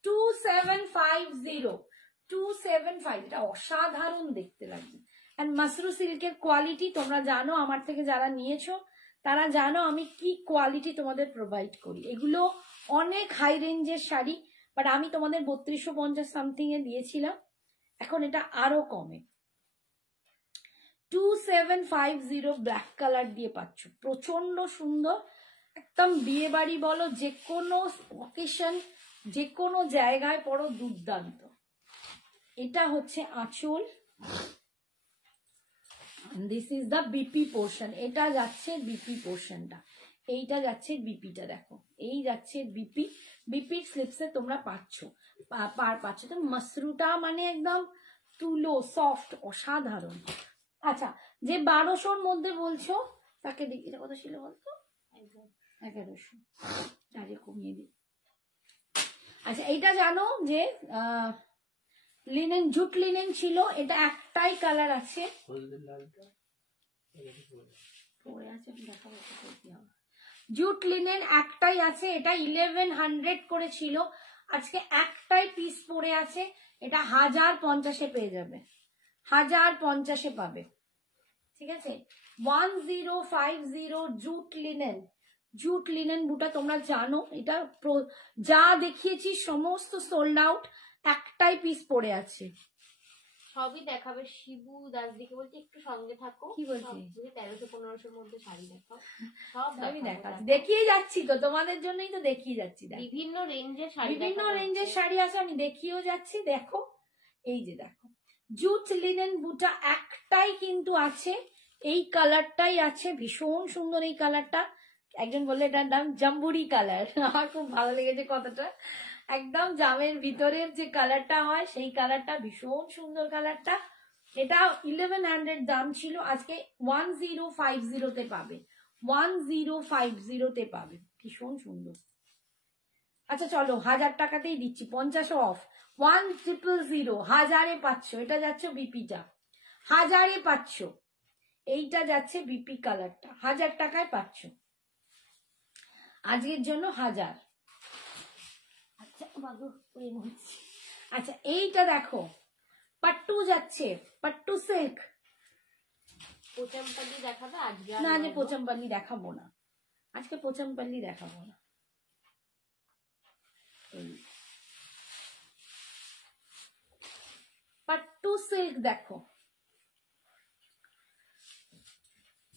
2750, এটা অসাধারণ দেখতে লাগবে। এন্ড মাসরু সিল্কের কোয়ালিটি তোমরা জানো, আমার থেকে যারা নিয়েছো তারা জানো আমি কি কোয়ালিটি তোমাদের প্রোভাইড করি। এগুলো অনেক হাই রেঞ্জের শাড়ি, বাট আমি তোমাদের 3250 সামথিং এ দিয়েছিলাম, এখন এটা আরো কমে। 2750 ব্ল্যাক কালার দিয়ে পাচ্ছ, প্রচন্ড সুন্দর, একদম বিয়ে বাড়ি বলো, যে কোনো অকেশন, যে কোনো জায়গায় পড়ো, দুর্দান্ত। এটা হচ্ছে আঁচল, this is the BP portion, এটা যাচ্ছে বিপি পোর্শনটা, এইটা যাচ্ছে বিপিটা, দেখো এই যাচ্ছে বিপি, বিপির স্লিপসে তোমরা পাচ্ছ পাচ্ছ তো, মাসরুটা মানে একদম তুলো সফট, অসাধারণ। আচ্ছা, যে 1200-র মধ্যে বলছো তাকে দেখি, এটা কত ছিল বলতো? 1100, আরে কমিয়ে দিই। আচ্ছা, এইটা জানো যে লিনেন, জুট লিনেন ছিল, এটা একটাই কালার আছে, জুট লিনেন একটাই আছে, এটা 1100 করে ছিল, আজকে একটাই পিস পড়ে আছে, এটা 1050-এ পেয়ে যাবে, 1050-এ পাবে, ঠিক আছে। 1050 জুট লিনেন, জুট লিনেন বুটা তোমরা জানো, এটা যা দেখিয়েছি সমস্ত সোল্ড আউট, একটাই পিস পড়ে আছে, সবই দেখাবে। শিবু দাসদিকে বলতে একটু সঙ্গে থাকো, কি বলছি 1300-1500-র মধ্যে শাড়ি দেখাও, সব আমি দেখাচ্ছি, দেখিয়ে যাচ্ছি তো তোমাদের জন্যই তো দেখিয়ে যাচ্ছি, বিভিন্ন রেঞ্জের শাড়ি, বিভিন্ন রেঞ্জের শাড়ি আছে, আমি দেখিয়েও যাচ্ছি। দেখো এই যে দেখো জুট লিনেন বুটা একটাই কিন্তু আছে, এই কালারটাই আছে, ভীষণ সুন্দর এই কালারটা। একজন বললে এটার নাম জাম্বুরি কালার, আমার খুব ভালো লেগেছে কথাটা, একদম জামের ভিতরের যে কালারটা হয় সেই কালারটা, ভীষণ সুন্দর কালারটা। এটা 1100 দাম ছিল, আজকে 1050-তে পাবে, 1050-তে পাবে, ভীষণ সুন্দর। আচ্ছা চলো, 1000 টাকাতেই দিচ্ছি, 50 অফ, 1000, 1000-এ পাচ্ছ, এটা যাচ্ছে বিপিটা, 1000-এ পাচ্ছ, এইটা যাচ্ছে বিপি কালারটা, 1000 টাকায় পাচ্ছ আজকের জন্য 1000। আচ্ছা বাবু, আচ্ছা এইটা দেখো, পাট্টু যাচ্ছে, পাট্টু সিল্ক, পোচামপাল্লি দেখাবে আজকে? না আজকে পোচামপাল্লি দেখাবো না, আজকে পোচামপাল্লি দেখাবো না। পাট্টু সিল্ক দেখো,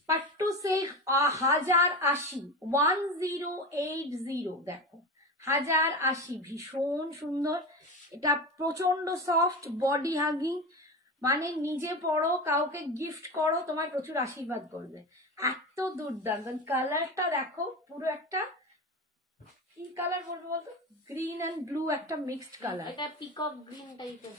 পাট্টু সিল্ক 1080, 1080 দেখো, 1080, ভীষণ সুন্দর, এটা প্রচন্ড সফট, বডি হাগিং, মানে নিজে পড়ো, কাউকে গিফট করো, তোমার প্রচুর আশীর্বাদ করবে, এত দুর্দান্ত। কালারটা দেখো, পুরো একটা কি কালার বলবো বলতো, গ্রিন এন্ড ব্লু একটা মিক্সড কালার, এটা পিকক গ্রিন টাইপের,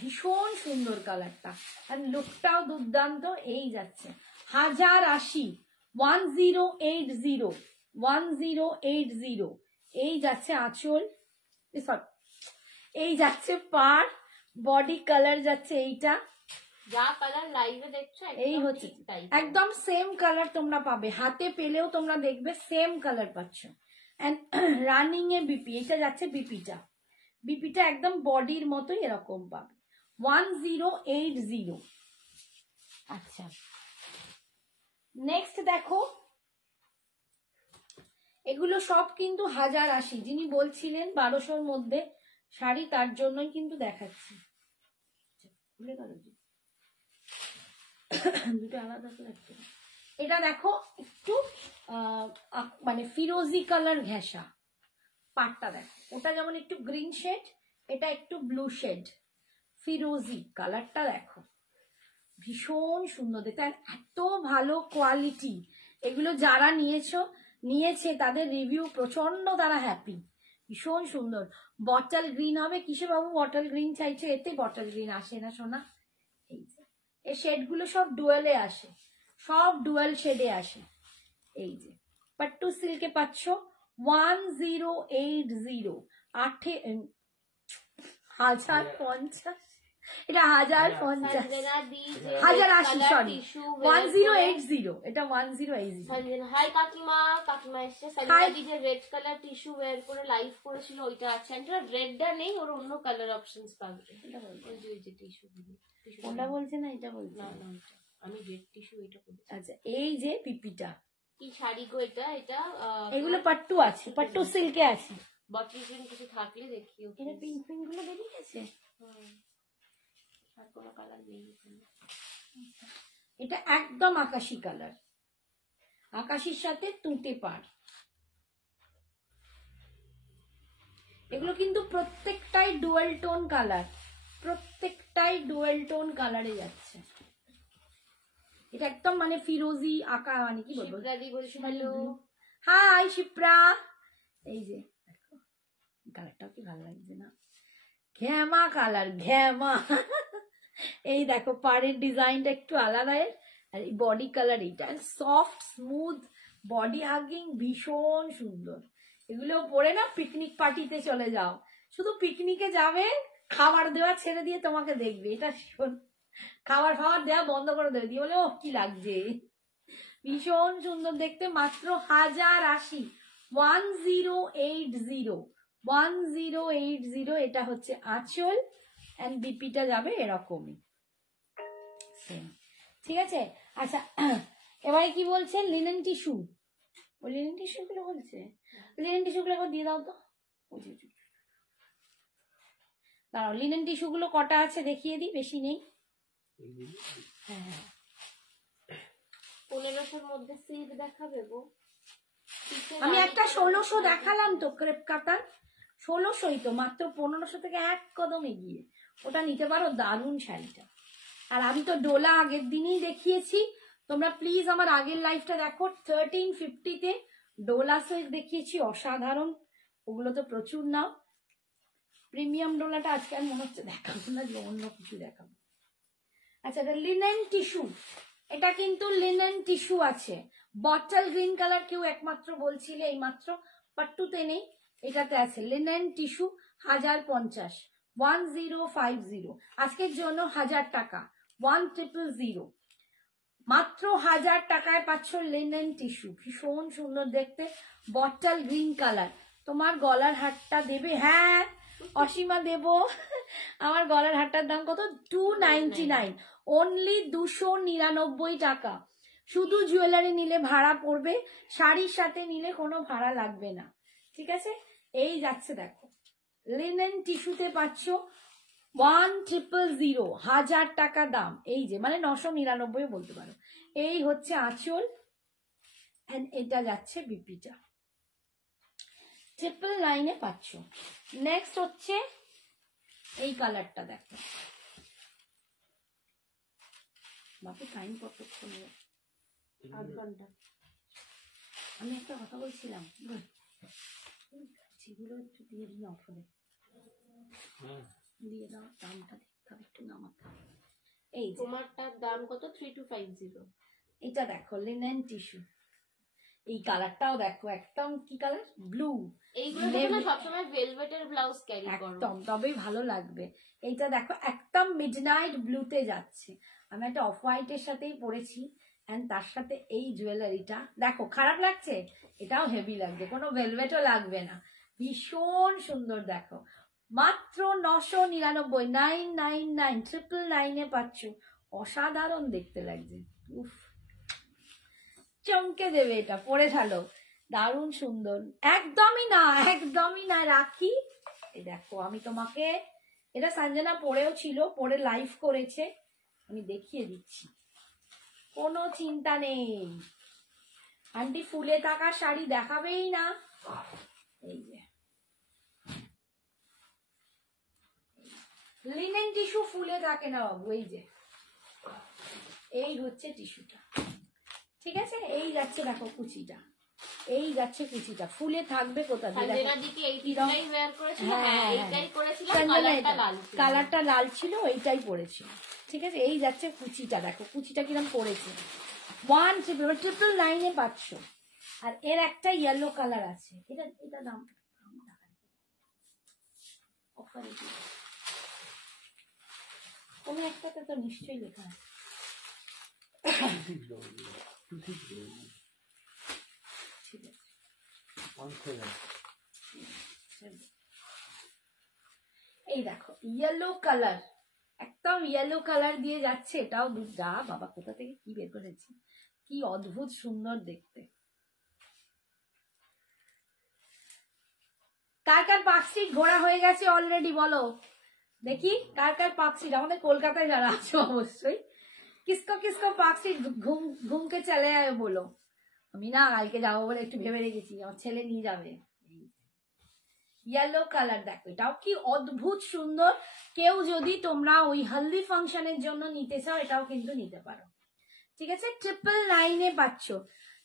ভীষণ সুন্দর কালারটা, আর লুকটাও দুর্দান্ত। এই যাচ্ছে 1080, 1080, 1080, এই যাচ্ছে আঁচল, এই যাচ্ছে পার, বডি কালার যাচ্ছে এইটা, যা কালার লাইভে দেখছো এই হচ্ছে একদম সেম কালার তোমরা পাবে, হাতে পেলেও তোমরা দেখবে সেম কালার পাচ্ছ। এন্ড রানিং এ বিপি, এটা যাচ্ছে বিপিটা, বিপিটা একদম বডির মতোই এরকম পাবে 1080। আচ্ছা নেক্সট দেখো, এগুলো সব কিন্তু 1080, যিনি বলছিলেন 1200-র মধ্যে শাড়ি তার জন্যই কিন্তু দেখাচ্ছি। ভুলে গেল যে দুটো আলাদা করে রাখতে হবে। এটা দেখো একটু মানে ফিরোজি কালার ঘেঁষা, পাটটা দেখো, ওটা যেমন একটু গ্রিন শেড, এটা একটু ব্লু শেড, ফিরোজি কালারটা দেখো ভীষণ সুন্দর দেখতে, এত ভালো কোয়ালিটি। এগুলো যারা নিয়েছে তাদের রিভিউ প্রচন্ড, তারা হ্যাপি, ভীষণ সুন্দর। বটল গ্রিন হবে, কিসে বাবু বটল গ্রিন চাইছো? এতে বটল গ্রিন আসে না সোনা, এই যে এই শেডগুলো সব ডুয়েলে আসে, সব ডুয়েল শেডে আসে। এই যে পাট্টু সিল্কে পাচ্ছ 1080, 1050, এটা 1050, 1080, সরি 1080, এটা 1080। হাই কাকিমা, কাকিমা এসছে। সাইদি যে রেড কালার টিস্যু ওয়্যার করে লাইভ করেছিল ওইটা আছে, এটা রেডটা নেই, ওর অন্য কালার অপশনস পাবে। ওই যে টিস্যু ওটা বলছে না, এটা বলছে না, আমি রেড টিস্যু এটা বলছি। আচ্ছা এই যে পিপিটা, কি শাড়ি গো এটা? এটা এগুলো পাট্টু আছে, পাট্টু সিল্কে আছে। বটল গ্রিন কিছু থাকলে দেখিও। এটা পিঙ্ক পিঙ্ক গুলো বেরিয়ে গেছে, আর কোনো কালার নেই এখানে। এটা একদম আকাশি কালার, আকাশির সাথে তুঁতে পাড়। এগুলো কিন্তু প্রত্যেকটাই ডুয়াল টোন কালার, প্রত্যেকটাই ডুয়াল টোন কালারে যাচ্ছে। এটা একদম মানে ফিরোজি আঁকা, মানে কি বলবো, হাই শিপ্রা, এই যে কালারটাও কি ভালো লাগছে না, ঘ্যামা কালার, ঘ্যামা। এই দেখো পাড়ের ডিজাইনটা একটু আলাদা, আর এই বডি কালার, এইটা সফট স্মুথ বডি হাগিং, ভীষণ সুন্দর। এগুলো পরে না পিকনিক পার্টিতে চলে যাও, শুধু পিকনিকে যাবে, খাবার দেওয়া ছেড়ে দিয়ে তোমাকে দেখবে, এটা খাবার ফাবার দেওয়া বন্ধ করে দেবে, দিয়ে বলে ও কি লাগছে, ভীষণ সুন্দর দেখতে। মাত্র 1080, 1080, এটা হচ্ছে আঁচল, এন্ড বিপিটা যাবে এরকমই সেম, ঠিক আছে। আচ্ছা এবারে কি বলছে, লিনেন টিস্যু, ওই লিনেন টিস্যু গুলো বলছে, লিনেন টিস্যু গুলো একবার দিয়ে দাও তো, দাঁড়াও লিনেন টিস্যু গুলো কটা আছে দেখিয়ে দিই, বেশি নেই। হ্যাঁ 1500-র মধ্যে সিল্ক দেখাবে গো। আমি একটা 1600 দেখালাম তো, ক্রেপ কাটার 1600ই তো, মাত্র 1500 থেকে এক কদম এগিয়ে, ওটা নিতে পারো, দারুণ শাড়িটা। আর আমি তো ডোলা আগের দিনই দেখিয়েছি, তোমরা প্লিজ আমার আগের লাইফটা দেখো, 1350-তে ডোলা সিল্ক দেখিয়েছি, অসাধারণ, ওগুলো তো প্রচুর নাও। প্রিমিয়াম ডোলাটা আজকে আর মনে হচ্ছে দেখাবো না, যে অন্য কিছু দেখাবো। আচ্ছা এটা লিনেন টিস্যু, এটা কিন্তু লিনেন টিস্যু আছে, বটল গ্রিন কালার কেউ একমাত্র বলছিলে এইমাত্র, পাট্টুতে নেই, এটাতে আছে লিনেন টিস্যু 1050, 1050, আজকের জন্য 1000 টাকা, 1000, মাত্র 1000 টাকায় পাচ্ছ লিনেন টিস্যু, ভীষণ সুন্দর দেখতে, বটল গ্রিন কালার। তোমার গলার হারটা দেবে, হ্যাঁ অসীমা দেব, আমার গলার হারটার দাম কত, 299, অনলি 299 টাকা। শুধু জুয়েলারি নিলে ভাড়া পড়বে, শাড়ির সাথে নিলে কোনো ভাড়া লাগবে না, ঠিক আছে। এই যাচ্ছে দেখো, লিনেন টিস্যুতে পাচ্ছ 1000, 1000 টাকা দাম, এই যে মানে 999 বলতে পারো। এই হচ্ছে আঁচল, এটা যাচ্ছে বিপিটা, 999-এ পাচ্ছ। নেক্সট হচ্ছে এই কালারটা দেখো, বাকি টাইম কতক্ষণ, 8 ঘন্টা। আমি একটা কথা বলছিলাম, সেগুলো একটু দিয়ে দিন অফারে, দিয়ে দাও, দামটা দেখতে হবে, একটু নামাতে হবে। এই তোমারটার দাম কত, 3250। এটা দেখো লিনেন টিস্যু, এই কালারটাও দেখো, একদম কি কালার, ব্লু। এইগুলো দেখো না সবসময় ভেলভেটের ব্লাউজ ক্যারি করো, একদম তবেই ভালো লাগবে। এইটা দেখো একদম মিডনাইট ব্লুতে যাচ্ছে, আমি একটা অফ হোয়াইটের সাথেই পরেছি, এন্ড তার সাথে এই জুয়েলারিটা দেখো, খারাপ লাগছে? এটাও হেভি লাগবে, কোনো ভেলভেটও লাগবে না, ভীষণ সুন্দর। দেখো মাত্র 999, 999, 999 পাচ্ছ, অসাধারণ দেখতে লাগছে। উফ, চমকে দেবে, এটা পরে ভালো, দারুণ সুন্দর। একদমই না, একদমই না, রাখি। এই দেখো আমি তোমাকে, এটা সঞ্জনা পরেও ছিল, পরে লাইভ করেছে, আমি দেখিয়ে দিচ্ছি, কোনো চিন্তা নেই। আন্টি ফুলে থাকা শাড়ি দেখাবেই না। এই যে লিনেন টিস্যু ফুলে থাকে না বাবু, এই যে এই হচ্ছে টিস্যুটা, ঠিক আছে? এই যাচ্ছে দেখো কুচিটা, এই যাচ্ছে কুচিটা, ফুলে থাকবে কোথা দিয়ে? কালারটা লাল ছিল, এইটাই পড়েছিল, ঠিক আছে? এই যাচ্ছে কুচিটা, দেখো কুচিটা কিরম পড়েছে। 999 পাচ্ছ। আর এর একটা ইয়েলো কালার আছে, এটা এটা দাম অফারে কোনো একটাতে তো নিশ্চয়ই লেখা আছে। এই দেখো ইয়েলো কালার, একদম ইয়েলো কালার দিয়ে যাচ্ছে, এটাও যা বাবা কোথা থেকে কি বের করেছি, কি অদ্ভুত সুন্দর দেখতে। কার কার পার্কস্ট্রিট ঘোরা হয়ে গেছে অলরেডি বলো দেখি, কার কার পার্কস্ট্রিট, আমাদের কলকাতায় যারা আছে অবশ্যই, কিসকো কিসকো পার্কস্ট্রিট ঘুমকে চলে যাবে বলো। আমি না কালকে যাবো বলে একটু ভেবে রেখেছি, আমার ছেলে নিয়ে যাবে। ইয়েলো কালার দেখো, এটাও কি অদ্ভুত সুন্দর। কেউ যদি তোমরা ওই হলদি ফাংশনের জন্য নিতে চাও, এটাও কিন্তু নিতে পারো, ঠিক আছে? 999 পাচ্ছ,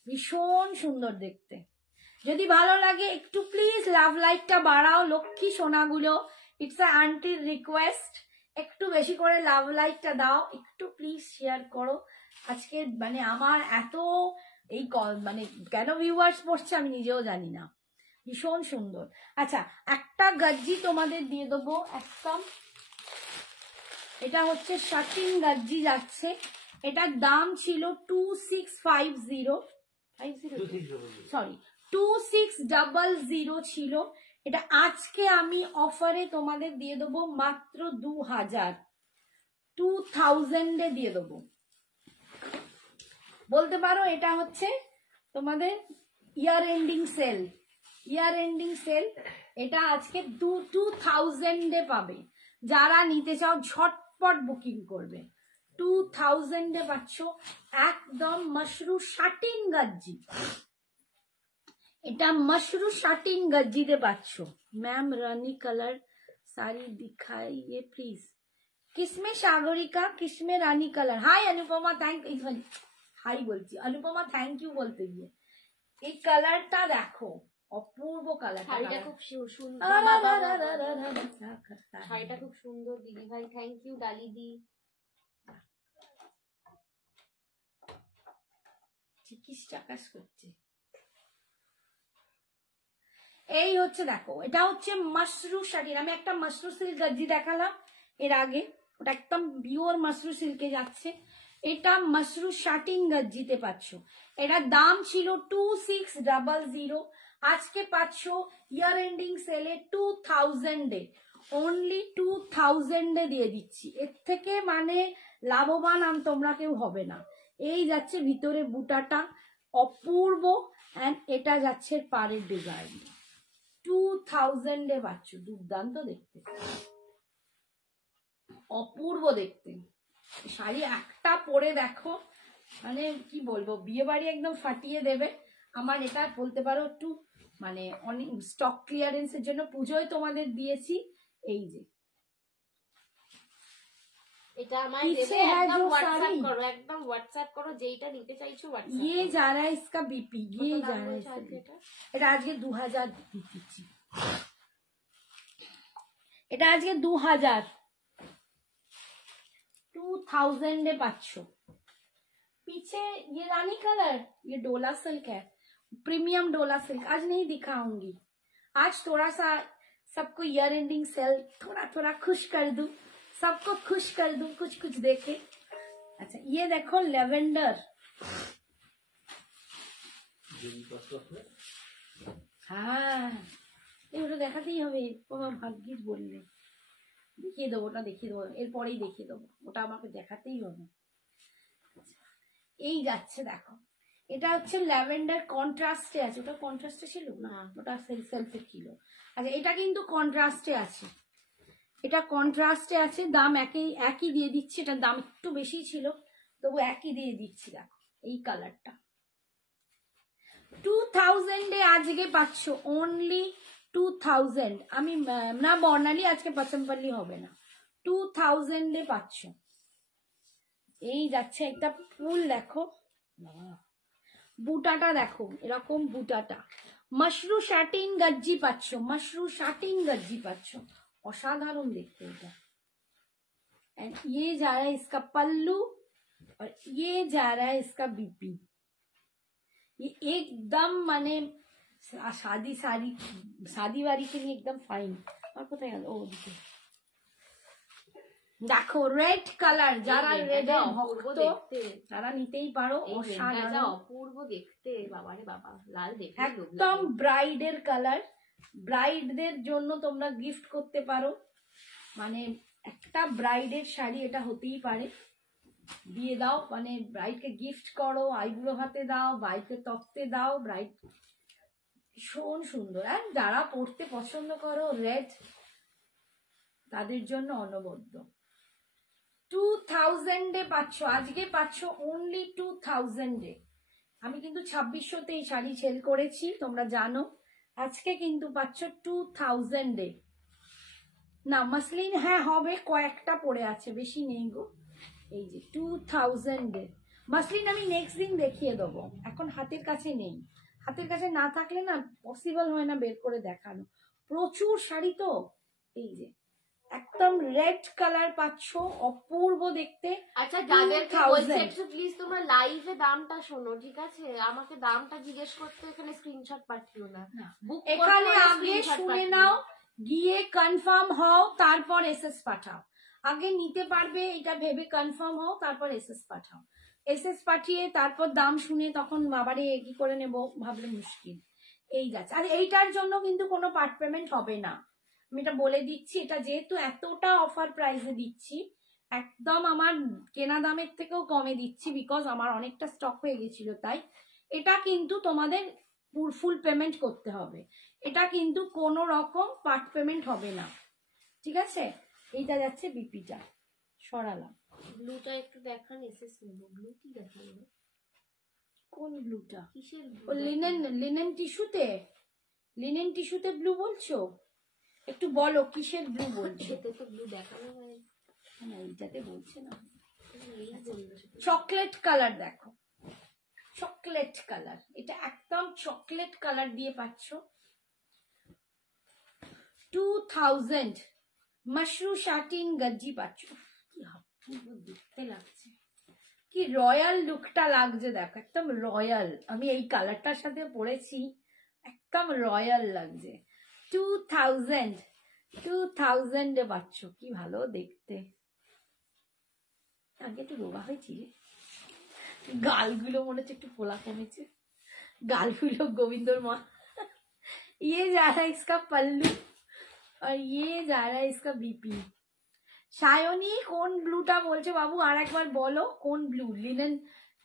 ভীষণ সুন্দর দেখতে। যদি ভালো লাগে একটু প্লিজ লাভ লাইকটা বাড়াও লক্ষ্মী সোনাগুলো, ইটস আ আন্টির রিকোয়েস্ট, একটু বেশি করে লাভ লাইকটা দাও, একটু প্লিজ শেয়ার করো। আজকে মানে আমার এত এই মানে কেন ভিউয়ার্স পড়ছে আমি নিজেও জানি না, ভীষণ সুন্দর। আচ্ছা একটা গজ্জি তোমাদের দিয়ে দেবো একদম, এটা হচ্ছে শাটিং গজ্জি যাচ্ছে, এটার দাম ছিল 2600 ছিল, এটা আজকে আমি অফারে তোমাদের দিয়ে দেবো মাত্র 2000 দিয়ে দেবো। বলতে পারো এটা হচ্ছে তোমাদের ইয়ার এন্ডিং সেল, এটা আজকে 2000 পাবে। যারা নিতে চাও ঝটপট বুকিং করবে, 2000 পাচ্ছ একদম মশরু শাটিং গজ্জি, এটা মশরু শাটিং গজ্জিতে পাচ্ছ। ম্যাম রানী কালার साड़ी दिखाइए प्लीज, किसमें सागरिका किसमें रानी colour. Hi Anupama, thank hi बोलছি अनुपमा, थैंक यू বলতে গিয়ে এই কালারটা দেখো, অপূর্ব কালার, শাড়িটা খুব সুন্দর, শাড়িটা খুব সুন্দর দিদি ভাই, থ্যাংক ইউ ডালি দি। চিকিস চাকাস করছে। এই হচ্ছে দেখো, এটা হচ্ছে মাশরু শাড়ির, আমি একটা মাশরু সিল্ক গজ্জি দেখালাম এর আগে, ওটা একদম পিওর মাশরু সিল্কে যাচ্ছে, এটা মাশরু শাটিং গজ্জিতে পাচ্ছ। এটার দাম ছিল 2600, আজকে পাচ্ছ ইয়ার এন্ডিং সেলে 2000 অনলি 2000 দিয়ে দিচ্ছি। এর থেকে মানে লাভবান তোমরা কেউ হবে না। এই যাচ্ছে ভিতরে বুটাটা অপূর্ব, এন্ড এটা যাচ্ছে পাড়ের ডিজাইন, 2000 পাচ্ছ, দুর্দান্ত দেখতে, অপূর্ব দেখতে শাড়ি। একটা পরে দেখো মানে কি বলবো, বিয়ে বাড়ি একদম ফাটিয়ে দেবে। আমার এটা বলতে পারো একটু মানে অনেক স্টক ক্লিয়ারেন্সের জন্য পুজোয় তোমাদের দিয়েছি। এই যে এটা আমায় দেবে, একদম WhatsApp করো, একদম WhatsApp করো যেইটা নিতে চাইছো WhatsApp। ये जा रहा है इसका बीपी, ये जा रहा है इसका बीपी। এটা আজকে 2000 দিচ্ছি, এটা আজকে 2000 পাচ্ছ। पीछे ये रानी कलर, ये डोला सिल्क है, प्रीमियम डोला सिल्क। आज नहीं दिखाऊंगी, आज थोड़ा सा सबको ईयर एंडिंग सेल थोड़ा थोड़ा खुश कर दूं, सबको खुश कर दूं, कुछ कुछ देखे। अच्छा ये देखो लेवेंडर, হ্যাঁ এগুলো দেখাতেই হবে, তোমার ভাগ্যিস বললে। দেখিয়ে দেবো, ওটা দেখিয়ে দেবো, এরপরেই দেখিয়ে দেবো, ওটা আমাকে দেখাতেই হবে। এই যাচ্ছে দেখো, এটা হচ্ছে ল্যাভেন্ডার কন্ট্রাস্টে আছে, ওটা কন্ট্রাস্টে ছিল না, ওটা সেলফে ছিল। আচ্ছা এটা কিন্তু কন্ট্রাস্টে আছে, এটা কন্ট্রাস্টে আছে, দাম একই দিয়ে দিচ্ছি, এটার দাম একটু বেশি ছিল তবু একই দিয়ে দিচ্ছি। দেখো এই কালারটা 2000 এ আজকে পাচ্ছ, অনলি 2000। আমি না বর্ণালী আজকে পছন্দপল্লি হবে না, 2000 এ পাচ্ছ। এই যাচ্ছে একটা ফুল, দেখো বুটাটা দেখো, এরকম বুটাটা, মাশরু শাটিন গজ্জি পাচ্ছ, মাশরু শাটিন গজ্জি পাচ্ছ, অসাধারণ দেখতে এটা। एंड ये जा रहा है इसका पल्लू और ये जा रहा है इसका बीपी। ये एकदम माने शादी वारी के लिए एकदम फाइन। और কোথায় গেল, ও দিকে দেখো রেড কালার, যারা রেডের ভক্ত তারা নিতেই পারো, অসাধারণ অপূর্ব দেখতে, বাবারে বাবা, লাল দেখতে একদম ব্রাইডের কালার, ব্রাইডদের জন্য তোমরা গিফট করতে পারো, মানে একটা ব্রাইডের শাড়ি এটা হতেই পারে, দিয়ে দাও, মানে ব্রাইডকে গিফট করো, আইবুড়ো হাতে দাও, বাইকে তত্ত্বে দাও, ব্রাইড ভীষণ সুন্দর। আর যারা পড়তে পছন্দ করো রেড, তাদের জন্য অনবদ্য। 2000 এ পাচ্ছ, আজকে পাচ্ছ অনলি 2000 এ। আমি কিন্তু 2600 তে এই শাড়ি সেল করেছি, তোমরা জানো, আজকে কিন্তু পাচ্ছ 2000 এ। না মাসলিন হ্যাঁ হবে, কয়েকটা পড়ে আছে, বেশি নেই গো। এই যে 2000 এ মাসলিন আমি নেক্সট দিন দেখিয়ে দেবো, এখন হাতের কাছে নেই, হাতের কাছে না থাকলে না পসিবল হয় না বের করে দেখানো, প্রচুর শাড়ি তো। এই যে একদম রেড কালার পাচ্ছ, অপূর্ব দেখতে। আচ্ছা যাদেরকে বলছি একটু প্লিজ তোমরা লাইভে দামটা শোনো, ঠিক আছে? আমাকে দামটা জিজ্ঞেস করতে এখানে স্ক্রিনশট পাঠিও না, এখানে আগে শুনে নাও, গিয়ে কনফার্ম হও, তারপর এসএস পাঠাও। আগে নিতে পারবে এটা ভেবে কনফার্ম হও, তারপর এসএস পাঠাও। এসএস পাঠিয়ে তারপর দাম শুনে তখন বাবারে কি করে নেব ভাবলে মুশকিল। এই যাচ্ছে, আর এইটার জন্য কিন্তু কোনো পার্ট পেমেন্ট হবে না, আমি এটা বলে দিচ্ছি। এটা যেহেতু এতটা অফার প্রাইসে দিচ্ছি, একদম আমার কেনা দামের থেকেও কমে দিচ্ছি, বিকজ আমার অনেকটা স্টক হয়ে গেছিল, তাই এটা কিন্তু তোমাদের ফুল পেমেন্ট করতে হবে, এটা কিন্তু কোনো রকম পার্ট পেমেন্ট হবে না, ঠিক আছে? এইটা যাচ্ছে বিপিটা, সরালাম। ব্লুটা একটু দেখান, এসএস নেব। ব্লু কি দেখান, কোন ব্লুটা? কিসের ও লিনেন টিস্যুতে, লিনেন টিস্যুতে ব্লু বলছো? একটু বলো কিসের ব্লু বলছো? এতে তো ব্লু দেখানো হয় না, এইটাতে বলছে না। এই বললো চকলেট কালার দেখো, চকলেট কালার, এটা একদম চকলেট কালার দিয়ে পাচ্ছ। 2000 মাশরু শাটিন গজ্জি পাচ্ছ। কি অপূর্ব দেখতে লাগছে, কি রয়্যাল লুকটা লাগছে দেখো, একদম রয়্যাল। আমি এই কালারটার সাথে পরেছি, একদম রয়্যাল লাগছে। 2000 এ পাচ্ছ, কি ভালো দেখতে। আগে একটু রোগা হয়েছি, গালগুলো মনে হচ্ছে একটু ফোলা কমেছে, গালগুলো গোবিন্দর মা। ये जा रहा है इसका पल्लू और ये जा रहा है इसका बीपी। সায়নী কোন ব্লুটা বলছো বাবু, আর একবার বলো কোন ব্লু? লিনেন,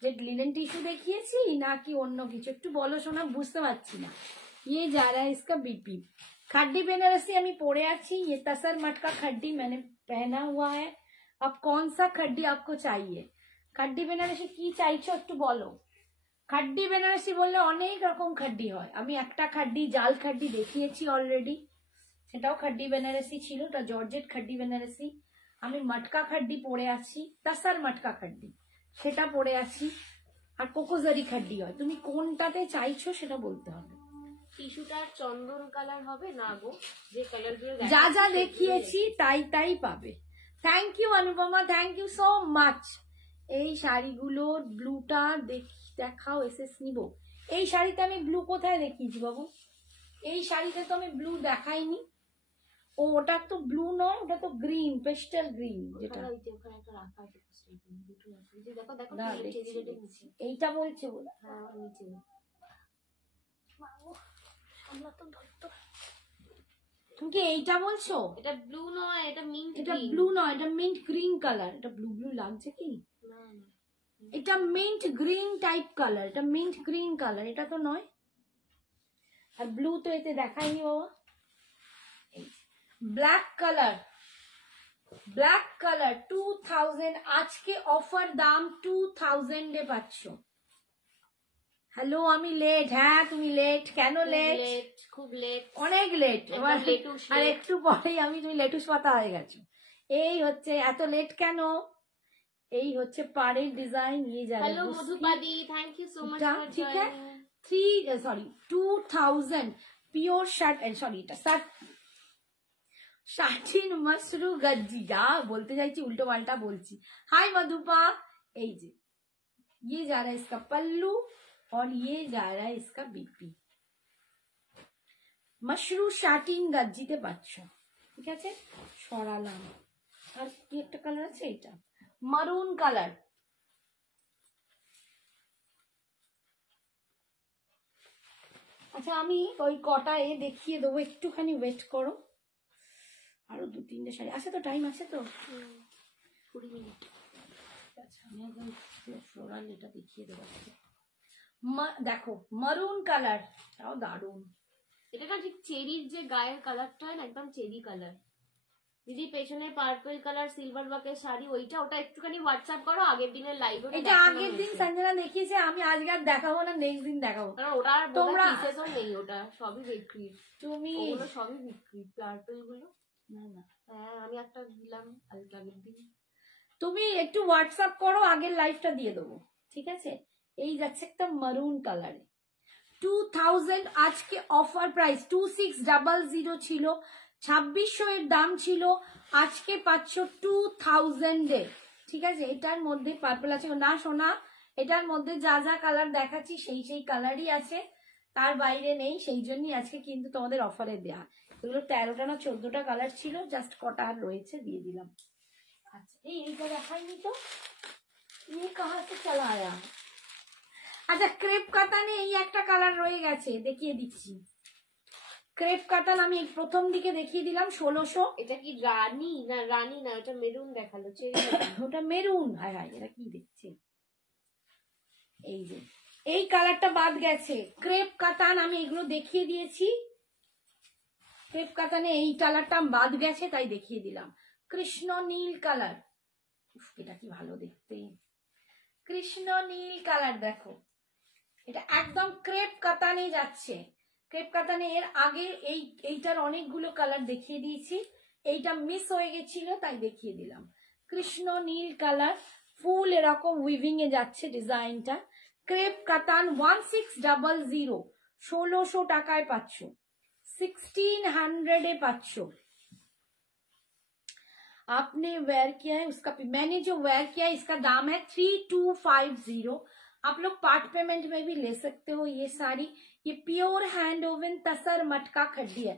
যে লিনেন টিস্যু দেখিয়েছি নাকি অন্য কিছু, একটু বলো শোনা, বুঝতে পারছি না। ये जा रहा है इसका बीपी। खड्डी बेनारसी আমি পরে আছি, ये तसर मटका खड्डी मैंने पहना हुआ है। अब कौन सा खड्डी आपको चाहिए? खड्डी बेनारसी কি চাইছো একটু বলো। খাড্ডি বেনারসি বললে অনেক রকম খাড্ডি হয়, আমি একটা খাড্ডি জাল খাড্ডি দেখিয়েছি অলরেডি, সেটাও খাড্ডি বেনারসি ছিল, ওটা জর্জেট খাড্ডি বেনারসি। আমি মটকা খাড্ডি পরে আছি, তাসার মটকা খাড্ডি সেটা পরে আছি, আর কোকোজারি খাড্ডি হয়। তুমি কোনটাতে চাইছো সেটা বলতে হবে। টিস্যুটার চন্দন কালার হবে না গো, যে কালারগুলো যা যা দেখিয়েছি তাই তাই পাবে। Thank you Anupama, thank you so much. এই শাড়িগুলোর ব্লুটা দেখাও, এসএস নিব। এই শাড়িতে আমি ব্লু কোথায় দেখিয়েছি বাবু? এই শাড়িতে তো আমি ব্লু দেখাইনি। ও ওটা তো ব্লু নয়, ওটা তো গ্রিন, পেস্টাল গ্রিন যেটা। এইটা বলছে বলে তুমি কি এইটা বলছো? এটা ব্লু নয়, এটা মিন্ট। এটা ব্লু নয়, এটা মিন্ট গ্রিন কালার। এটা ব্লু ব্লু লাগছে কি? এটা মিন্ট গ্রিন টাইপ কালার, এটা মিন্ট গ্রিন কালার, এটা তো নয়। আর ব্লু তো এতে দেখাইনি বাবা। ব্ল্যাক কালার, ব্ল্যাক কালার 2000, আজকে অফার দাম 2000 এ পাচ্ছ। হ্যালো আমি লেট। হ্যাঁ তুমি লেট। কেন লেট? খুব লেট, অনেক লেট। এবার আর একটু পরেই আমি তুমি লেটুস পাতা হয়ে গেছো। এই হচ্ছে এত লেট কেন? এই হচ্ছে পাড়ের ডিজাইন। ये जा हेलो मधुपादी, thank you so much for ठीक है। जॉइनिंग। 2000 পিওর শার্ট, সরি এটা শার্ট, শাটিন মশরু গজ্জি। যা বলতে চাইছি উল্টো পাল্টা বলছি। हाय मधुपा। এই যে ये जा रहा है इसका पल्लू और ये जा रहा है इसका बीपी। মশরু শাটিন গজ্জিতে পাচ্ছ। ঠিক আছে, সরালাম। আর কি একটা কালার আছে, এটা মারুন কালার। আচ্ছা আমি ওই কটা এ দেখিয়ে দেবো, একটুখানি ওয়েট করো। আরো 2-3টে শাড়ি আছে তো, টাইম আছে তো 20 মিনিট। আচ্ছা আমি একদম ফ্লোরাল এটা দেখিয়ে দেবো। দেখো মারুন কালার, তাও দারুন। এটা না ঠিক চেরির যে গায়ের কালারটা হয় না, একদম চেরি কালার। দিদি পেছনে পার্পল কালার সিলভার ওয়ার্কের শাড়ি, ওইটা ওটা একটুখানি হোয়াটসঅ্যাপ করো। আগের দিনের লাইভে এটা আগের দিন সঞ্জনা দেখিয়েছে, আমি আজকে আর দেখাবো না, নেক্সট দিন দেখাবো। কারণ ওটা তোমরা পিসেসও নেই, ওটা সবই বিক্রি। তুমি ওগুলো সবই বিক্রি, পার্পল গুলো। না না, হ্যাঁ আমি একটা দিলাম আগের দিন। তুমি একটু হোয়াটসঅ্যাপ করো, আগের লাইভটা দিয়ে দেবো। ঠিক আছে, এই যাচ্ছে একটা মারুন কালারে 2000 আজকে অফার প্রাইস 2600 ছিল, 2600 এর দাম ছিল, আজকে পাচ্ছ 2000 এ। ঠিক আছে, এটার মধ্যে পার্পল আছে না সোনা? এটার মধ্যে যা যা কালার দেখাচ্ছি সেই সেই কালারই আছে, তার বাইরে নেই। সেই জন্যই আজকে কিন্তু তোমাদের অফারে দেয়া। এগুলো 13টা না 14টা কালার ছিল, জাস্ট কটা আর রয়েছে দিয়ে দিলাম। আচ্ছা এইটা দেখাইনি তো, ये कहाँ से चला आया? আচ্ছা ক্রেপ কাতানে এই একটা কালার রয়ে গেছে, দেখিয়ে দিচ্ছি। ক্রেপ কাতান আমি প্রথম দিকে দেখিয়ে দিলাম 1600। এটা কি রানী না? রানী না, ওটা মেরুন দেখালো, চেরি। ওটা মেরুন। হায় হায়, এটা কি দেখছে? এই যে এই কালারটা বাদ গেছে। ক্রেপ কাতান আমি এগুলো দেখিয়ে দিয়েছি, ক্রেপ কাতানে এই কালারটা বাদ গেছে তাই দেখিয়ে দিলাম। কৃষ্ণ নীল কালার, এটা কি ভালো দেখতে। কৃষ্ণ নীল কালার দেখো, এটা একদম ক্রেপ কাতানে যাচ্ছে। ক্রেপ কাতানে এর আগে এইটার অনেকগুলো কালার দেখিয়ে দিয়েছি, এইটা মিস হয়ে গেছিল তাই দেখিয়ে দিলাম। কৃষ্ণ নীল কালার, ফুল এরকম উইভিং এ যাচ্ছে ডিজাইনটা। ক্রেপ কাতান 1600, 1600 টাকায় পাচ্ছ, 1600 এ পাচ্ছ। आपने वेयर किया है उसका, मैंने जो वेयर किया है इसका दाम है 3250। आप लोग पार्ट पेमेंट में भी ले सकते हो ये साड़ी। ये प्योर हैंड ओवन तसर मटका खड्डी है,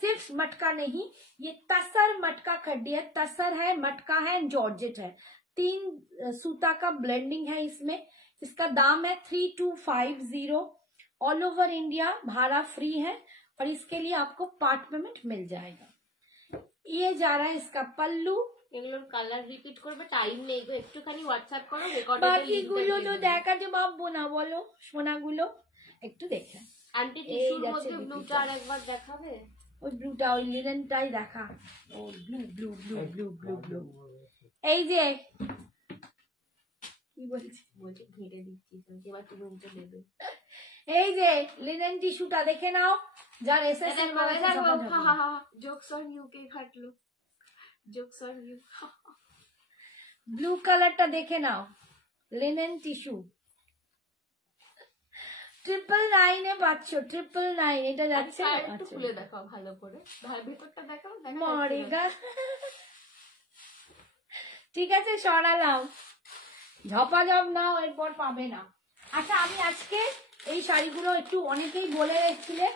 सिर्फ मटका नहीं, ये तसर मटका खड्डी है। तसर है, मटका है, जॉर्जेट है, 3 सूता का ब्लेंडिंग है इसमें। इसका दाम है 3250। ऑल ओवर इंडिया भाड़ा फ्री है और इसके लिए आपको पार्ट पेमेंट मिल जाएगा। ये जा रहा है इसका पल्लू। এগুলোর কালার রিপিট করবে, টাইম নেই তো, একটুখানি হোয়াটসঅ্যাপ করো। বাকিগুলো তো দেখাতে পাবো না, বলো সোনাগুলো একটু দেখে। আন্টি টিস্যুর মধ্যে ব্লুটা আর একবার দেখাবে? ওই ব্লুটা, ওই লিনেনটাই দেখা। ও blue blue blue blue blue blue. এই যে কি বলছি, ঘেটে দিচ্ছি, এবার তুমি উঠে দেবে। এই যে লিনেন টিস্যুটা দেখে নাও, যার এসএস এর মধ্যে জোকস অন ইউ কে খাটলো, জোকস অন ইউ। ব্লু কালারটা দেখে নাও, লিনেন টিস্যু 999 এ পাচ্ছ, 999 এটা যাচ্ছে। একটু খুলে দেখাও ভালো করে, ভেতরটা দেখাও। মরেগা। ঠিক আছে সরালাম, ঝপাঝপ নাও, এরপর পাবে না। আচ্ছা আমি আজকে এই শাড়িগুলো একটু অনেকেই বলে রেখেছিলে,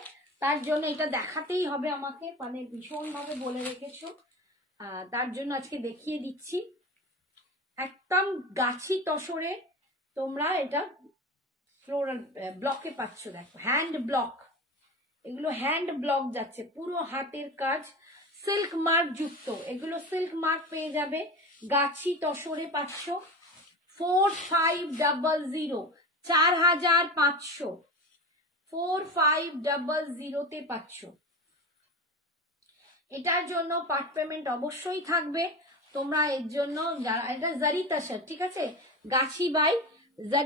তার জন্য এটা দেখাতেই হবে আমাকে, মানে ভীষণ ভাবে বলে রেখেছো, তার জন্য আজকে দেখিয়ে দিচ্ছি। একদম গাছি তসরে তোমরা এটা ফ্লোরাল ব্লকে পাচ্ছ। দেখো হ্যান্ড ব্লক, এগুলো হ্যান্ড ব্লক যাচ্ছে, পুরো হাতের কাজ, সিল্ক মার্ক যুক্ত। এগুলো সিল্ক মার্ক পেয়ে যাবে, গাছি তসরে পাচ্ছ। 4500, 4500, 4500 পাচ্ছ। এটার জন্য পার্ট পেমেন্ট অবশ্যই থাকবে। তোমরা এর জন্য এটা জারি তাসার, ঠিক আছে, গাছি বাই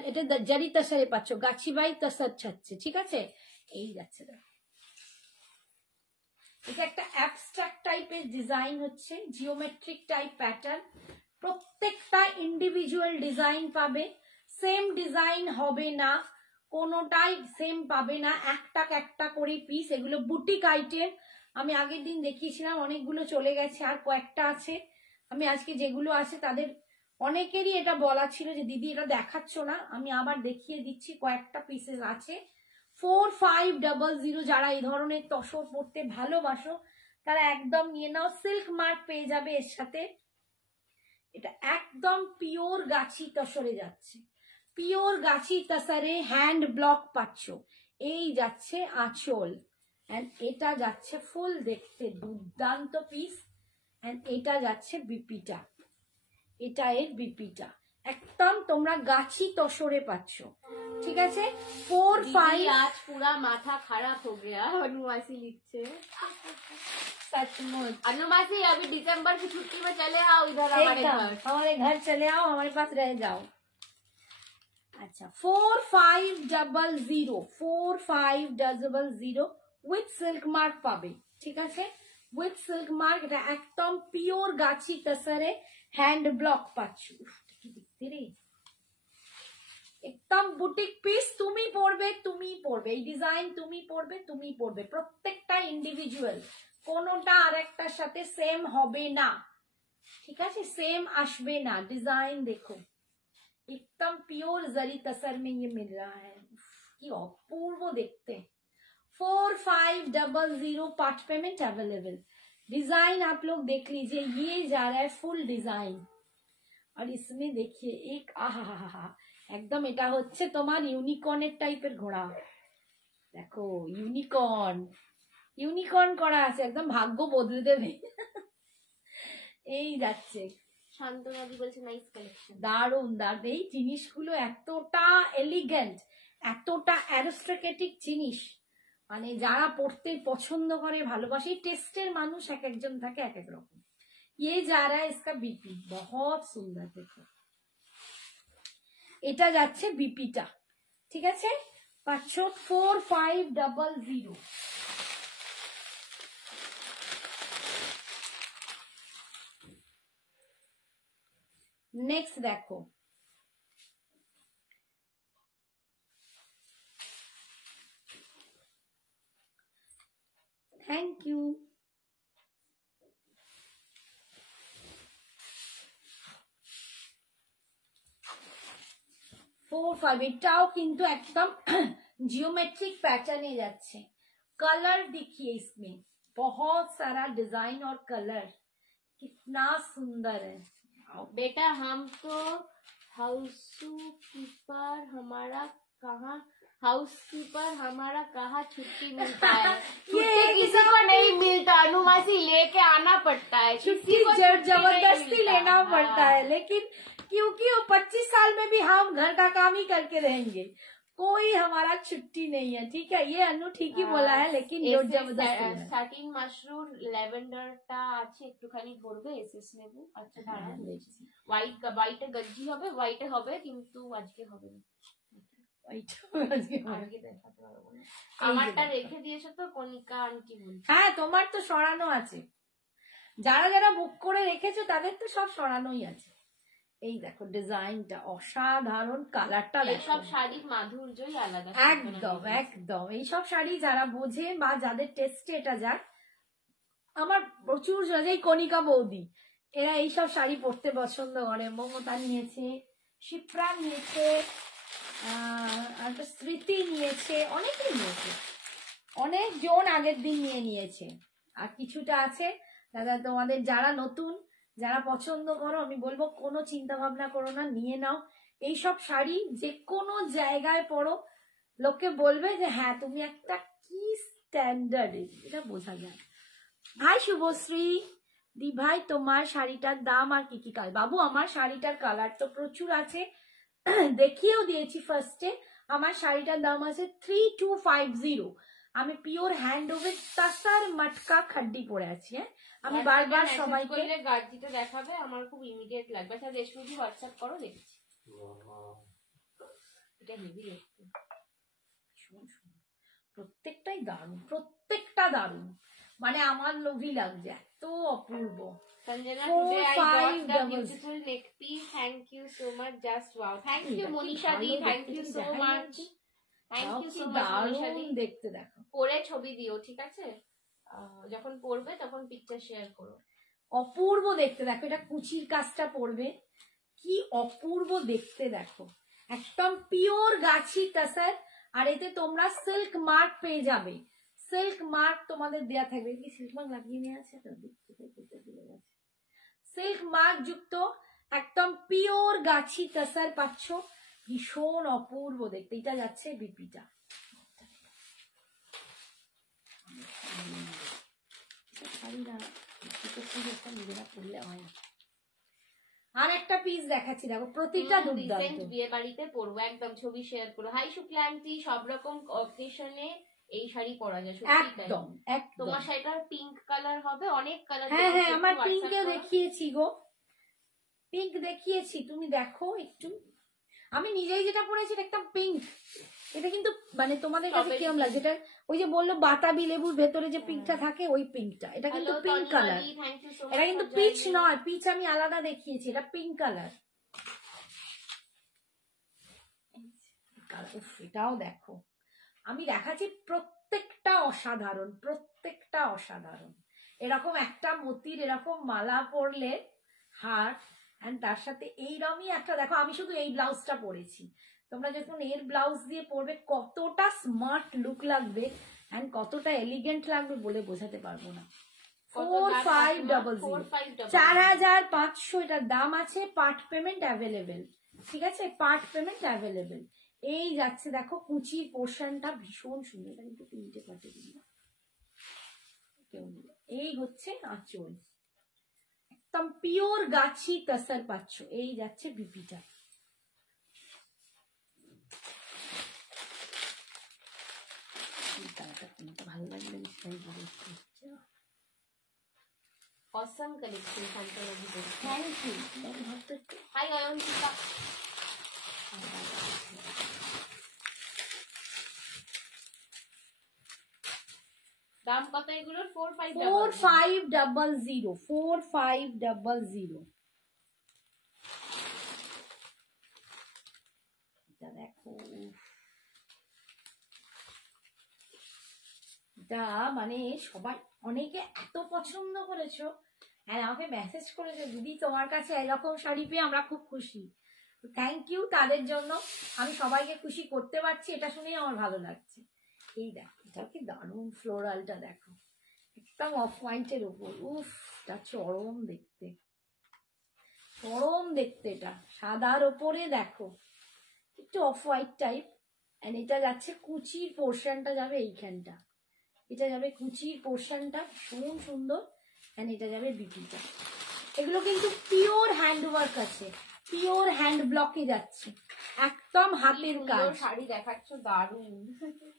এটা জারি তাসারে পাচ্ছ, গাছি বাই তাসার ছাড়ছে, ঠিক আছে। এই যাচ্ছে দেখো, এটা একটা অ্যাবস্ট্রাক্ট টাইপের ডিজাইন হচ্ছে, জিওমেট্রিক টাইপ প্যাটার্ন। প্রত্যেকটা ইন্ডিভিজুয়াল ডিজাইন পাবে, সেম ডিজাইন হবে না, কোনোটাই সেম পাবে না, একটা একটা করে পিস। এগুলো বুটিক আইটেম, আমি আগের দিন দেখিয়েছিলাম, অনেকগুলো চলে গেছে, আর কয়েকটা আছে। আমি আজকে যেগুলো আছে তাদের অনেকেরই এটা বলা ছিল যে দিদি এটা দেখাচ্ছ না, আমি আবার দেখিয়ে দিচ্ছি, কয়েকটা পিসেস আছে। 4500, যারা এই ধরনের তসর পড়তে ভালোবাসো তারা একদম নিয়ে নাও। সিল্ক মার্ক পেয়ে যাবে এর সাথে। এটা একদম পিওর গাছি তসরে যাচ্ছে, পিওর গাছি তসরে হ্যান্ড ব্লক পাচ্ছ। এই যাচ্ছে আঁচল, এন্ড এটা যাচ্ছে ফুল, দেখতে দুর্দান্ত পিস। এন্ড এটা যাচ্ছে বিপিটা, এটা এর বিপিটা, একদম তোমরা গাছি তসরে পাচ্ছ, ঠিক আছে। 45 आज पूरा माथा खराब हो गया। अनुमासी लिखছে सचमुच। अनुमासी अभी दिसंबर की छुट्टी में चले आओ इधर हमारे घर चले आओ, हमारे पास रह जाओ। अच्छा 4500, 4500 উইথ সিল্ক মার্ক পাবে, ঠিক আছে, উইথ সিল্ক মার্ক। এটা একদম পিওর গাছি তসরে হ্যান্ড ব্লক পাচ্ছ। কি দেখতে রে, একদম বুটিক পিস। তুমি পড়বে, তুমি পড়বে এই ডিজাইন, তুমি পড়বে, তুমি পড়বে। প্রত্যেকটা ইন্ডিভিজুয়াল, কোনোটা আরেকটার সাথে সেম হবে না, ঠিক আছে, সেম আসবে না। ডিজাইন দেখো, एकदम प्योर जरी तसर में ये मिल रहा है, কি অপূর্ব দেখতে। 4500 पार्ट पेमेंट अवेलेबल। डिजाइन आप लोग देख लीजिए, ये जा रहा है फुल डिजाइन, और इसमें देखिए एक आहा, একদম এটা হচ্ছে তোমার ইউনিকর্নের টাইপের ঘোড়া। দেখো ইউনিকর্ন, ইউনিকর্ন করা আছে, একদম ভাগ্য বদলে দেবে। এই যাচ্ছে শান্তনাদি বলছে নাইস কালেকশন, দারুন দারুন। এই জিনিসগুলো এতটা এলিগেন্ট, এতটা অ্যারিস্টোক্রেটিক জিনিস, মানে যারা পড়তে পছন্দ করে, ভালোবাসে, টেস্টের মানুষ এক একজন থাকে এক এক রকম। ये जा रहा है इसका बीपी, बहुत सुंदर देखो, এটা যাচ্ছে বিপিটা, ঠিক আছে। 4500। नेक्स्ट देखो, थैंक यू। এটাও কিন্তু একদম जियोमेट्रिक पैटर्न যাচ্ছে। कलर देखिए इसमें, बहुत सारा डिजाइन और कलर, कितना सुंदर है। बेटा हम तो हाउसकीपर हमारा कहाँ, हाउसकीपर हमारा कहाँ छुट्टी मिलता है। छुट्टी किसी को नहीं मिलता, अनुमासी लेके आना पड़ता है, छुट्टी जबरदस्ती लेना पड़ता है, लेकिन क्योंकि वो 25 साल में भी हम घर का काम ही करके रहेंगे, कोई हमारा छुट्टी नहीं है, ठीक है। ये अनु ठीक ही बोला है, लेकिन जबरदस्ती। স্টার্টিং মাশরুম ল্যাভেন্ডারটা আছে, একটুখানি ধরবে, এসএস নেব। আচ্ছা দাঁড়ান, হোয়াইটে গঞ্জি হবে, হোয়াইটে হবে, কিন্তু আজকে হবে না, আজকে দেখাতে পারবো না। আমারটা রেখে দিয়েছো তো কণিকা আন্টি বলছে। হ্যাঁ তোমার তো সরানো আছে, যারা যারা বুক করে রেখেছো তাদের তো সব সরানোই আছে। এই দেখো ডিজাইনটা অসাধারণ, কালারটা দেখো, সব শাড়ির মাধুর্যই আলাদা, একদম একদম। এইসব শাড়ি যারা বোঝে বা যাদের টেস্টে এটা যায়, আমার প্রচুর এই কণিকা বৌদি, এরা এইসব শাড়ি পরতে পছন্দ করে। মমতা নিয়েছে, শিপ্রা নিয়েছে, আর একটা স্মৃতি নিয়েছে, অনেকেই নিয়েছে, অনেকজন আগের দিন নিয়েছে। আর কিছুটা আছে দাদা, তোমাদের যারা নতুন, যারা পছন্দ করো, আমি বলবো কোনো চিন্তা ভাবনা করো না, নিয়ে নাও। এইসব শাড়ি যে কোনো জায়গায় পরো, লোকে বলবে যে হ্যাঁ তুমি একটা কি স্ট্যান্ডার্ড, এটা বোঝা যায়। হাই শুভশ্রী দি ভাই, তোমার শাড়িটার দাম আর কি কি কালার? বাবু আমার শাড়িটার কালার তো প্রচুর আছে, দেখিয়েও দিয়েছি ফার্স্টে। আমার শাড়িটার দাম আছে 3250। আমি পিওর হ্যান্ড ওভেন তাসার মাটকা খাড্ডি পরে আছি। হ্যাঁ, আমি বারবার সবাইকে গার্জিটা দেখাবে, আমার খুব ইমিডিয়েট লাগবে। আচ্ছা রেশমিজি হোয়াটসঅ্যাপ করো, দেখছি। এটা হেভি দেখতে, প্রত্যেকটাই দারুণ, প্রত্যেকটা দারুণ, মানে আমার লোভী লাগছে, এত অপূর্ব। Sanjana, today I got the beautiful neck piece. Thank you so much. Just wow. Thank you, Monisha di. Thank you so much. Thank you so much, Monisha di. দেখতে দেখো, পরে ছবি দিও, ঠিক আছে? যখন পড়বে তখন পিকচার শেয়ার করো। অপূর্ব দেখতে দেখো, এটা কুচির কাজটা পড়বে, কি অপূর্ব দেখতে দেখো, একদম পিওর গাছি টাসার। আর এতে তোমরা সিল্ক মার্ক পেয়ে যাবে, সিল্ক মার্ক তোমাদের দেয়া থাকবে। কি সিল্ক মার্ক লাগিয়ে নিয়ে আছে, সিল্ক মার্ক যুক্ত একদম পিওর গাছি টাসার পাচ্ছ, ভীষণ অপূর্ব দেখতে। এটা যাচ্ছে বিপিটা, আর একটা পিস দেখাচ্ছি দেখো, প্রতিটা দুর্দান্ত। বিয়ে বাড়িতে পরবো, একদম ছবি শেয়ার করো। হাই শুক্লান্তি, সব রকম অকেশনে এই শাড়ি পরা যায়, একদম একদম। তোমার শাড়িটা পিঙ্ক কালার হবে, অনেক কালার। হ্যাঁ হ্যাঁ, আমার পিঙ্কেও দেখিয়েছি গো, পিঙ্ক দেখিয়েছি, তুমি দেখো একটু। আমি নিজেই যেটা পরেছি একদম পিঙ্ক, এটা কিন্তু মানে তোমাদের কাছে কিরকম লাগছে? এটা ওই যে বললো বাতাবি লেবুর ভেতরে যে পিঙ্কটা থাকে, ওই পিঙ্কটা। এটা কিন্তু পিঙ্ক কালার, এটা কিন্তু পিচ নয়, পিচ আমি আলাদা দেখিয়েছি, এটা পিঙ্ক কালার। এটাও দেখো, আমি দেখাচ্ছি, প্রত্যেকটা অসাধারণ, প্রত্যেকটা অসাধারণ। এরকম একটা মতির এরকম মালা পরলে হার, এন্ড তার সাথে এইরকমই একটা দেখো, আমি শুধু এই ব্লাউজটা পরেছি, তোমরা যখন এর ব্লাউজ দিয়ে পরবে কতটা স্মার্ট লুক লাগবে এন্ড কতটা এলিগেন্ট লাগবে বলে বোঝাতে পারবো না। 4500, 4500 এটার দাম আছে। পার্ট পেমেন্ট অ্যাভেলেবেল, ঠিক আছে, পার্ট পেমেন্ট অ্যাভেলেবেল। এই যাচ্ছে দেখো, কুচির পোর্শনটা ভীষণ সুন্দর, এটা কিন্তু তিনটে পাটে দিল, এই হচ্ছে আঁচল, একদম পিওর গাছি টাসার পাচ্ছ। এই যাচ্ছে বিপিটা, ভালো লাগবে নিশ্চয়ই। অসম কালেকশন, শান্তনাজি। Thank you. হাই অয়ন্তিকা। দাম কত এগুলোর? 4500, 4500। এটা দেখো, এটা মানে সবাই অনেকে এত পছন্দ করেছো, আর আমাকে মেসেজ করেছো দিদি তোমার কাছে এরকম শাড়ি পেয়ে আমরা খুব খুশি। থ্যাংক ইউ তাদের জন্য, আমি সবাইকে খুশি করতে পারছি, এটা শুনেই আমার ভালো লাগছে। এই দেখো, এটা কি দারুণ, ফ্লোরালটা দেখো, একদম অফ হোয়াইটের উপর, উফ, এটা চরম দেখতে, চরম দেখতে। এটা সাদার ওপরে দেখো একটু অফ হোয়াইট টাইপ, এন্ড এটা যাচ্ছে কুচির পোর্শনটা যাবে এইখানটা, এটা যাবে কুচির পোর্শনটা, ভীষণ সুন্দর, এন্ড এটা যাবে বিপিটা। এগুলো কিন্তু পিওর হ্যান্ড ওয়ার্ক আছে, পিওর হ্যান্ড ব্লকে যাচ্ছে, একদম হাতের কাজ। শাড়ি দেখাচ্ছ দারুণ,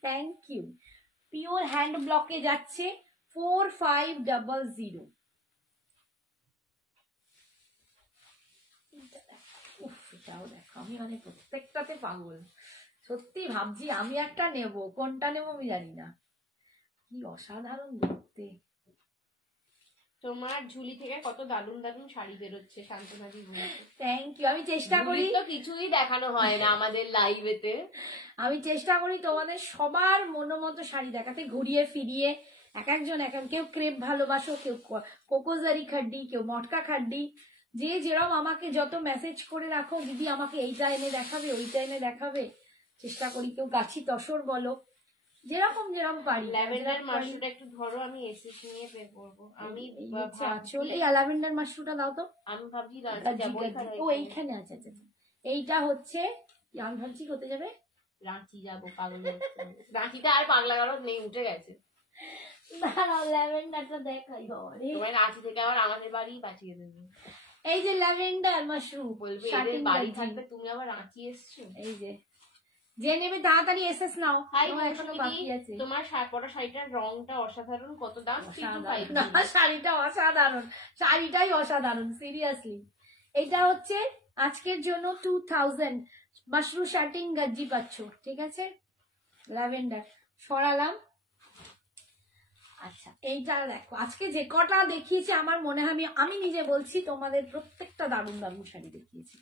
থ্যাংক ইউ। পিওর হ্যান্ড ব্লকে যাচ্ছে 4500। এটাও দেখো, আমি মানে প্রত্যেকটাতে পাগল, সত্যি ভাবছি আমি একটা নেব, কোনটা নেব আমি জানি না, কি অসাধারণ দেখতে। তোমার ঝুলি থেকে কত দারুণ দারুণ শাড়ি বেরোচ্ছে শান্তনাদি। Thank you. আমি চেষ্টা করি, তো কিছুই দেখানো হয় না আমাদের লাইভেতে, আমি চেষ্টা করি তোমাদের সবার মনোমতো শাড়ি দেখাতে, ঘুরিয়ে ফিরিয়ে। এক একজন কেউ ক্রেপ ভালোবাসো, কেউ কোকোজারি খাড্ডি, কেউ মটকা খাড্ডি, যে যেরকম আমাকে যত মেসেজ করে রাখো, দিদি আমাকে এইটা এনে দেখাবে, ওইটা এনে দেখাবে, চেষ্টা করি, কেউ গাছি তসর বলো, যেরকম যেরকম পারি। ল্যাভেন্ডার মাশরুমটা একটু ধরো, আমি এসএস নিয়ে বের করবো। আমি আসলে এই ল্যাভেন্ডার মাশরুমটা দাও তো। আমি ভাবছি ও এইখানে আছে। আচ্ছা এইটা হচ্ছে, আমি ভাবছি কোথায় যাবে, রাঁচি যাবো, পাগল রাঁচিতে আর পাগলা গারদ নেই, উঠে গেছে। দাঁড়াও ল্যাভেন্ডারটা দেখাই। তোমার রাঁচি থেকে আবার আমাদের বাড়ি পাঠিয়ে দেবে। এই যে ল্যাভেন্ডার মাশরুম, বলবে এদের বাড়ি থাকবে, তুমি আবার রাঁচি এসছো। এই যে নেবে তাড়াতাড়ি এসএস নাও। এখনো বাকি আছে। তোমার পরা শাড়িটার রংটা অসাধারণ, কত দাম? শাড়িটা অসাধারণ, শাড়িটাই অসাধারণ সিরিয়াসলি। এটা হচ্ছে আজকের জন্য 2000 মাশরুম শার্টিং গজ্জি পাচ্ছ, ঠিক আছে? ল্যাভেন্ডার সরালাম। আচ্ছা এইটা দেখো, আজকে যে কটা দেখিয়েছি আমার মনে হয়, আমি নিজে বলছি তোমাদের প্রত্যেকটা দারুণ দারুণ শাড়ি দেখিয়েছি,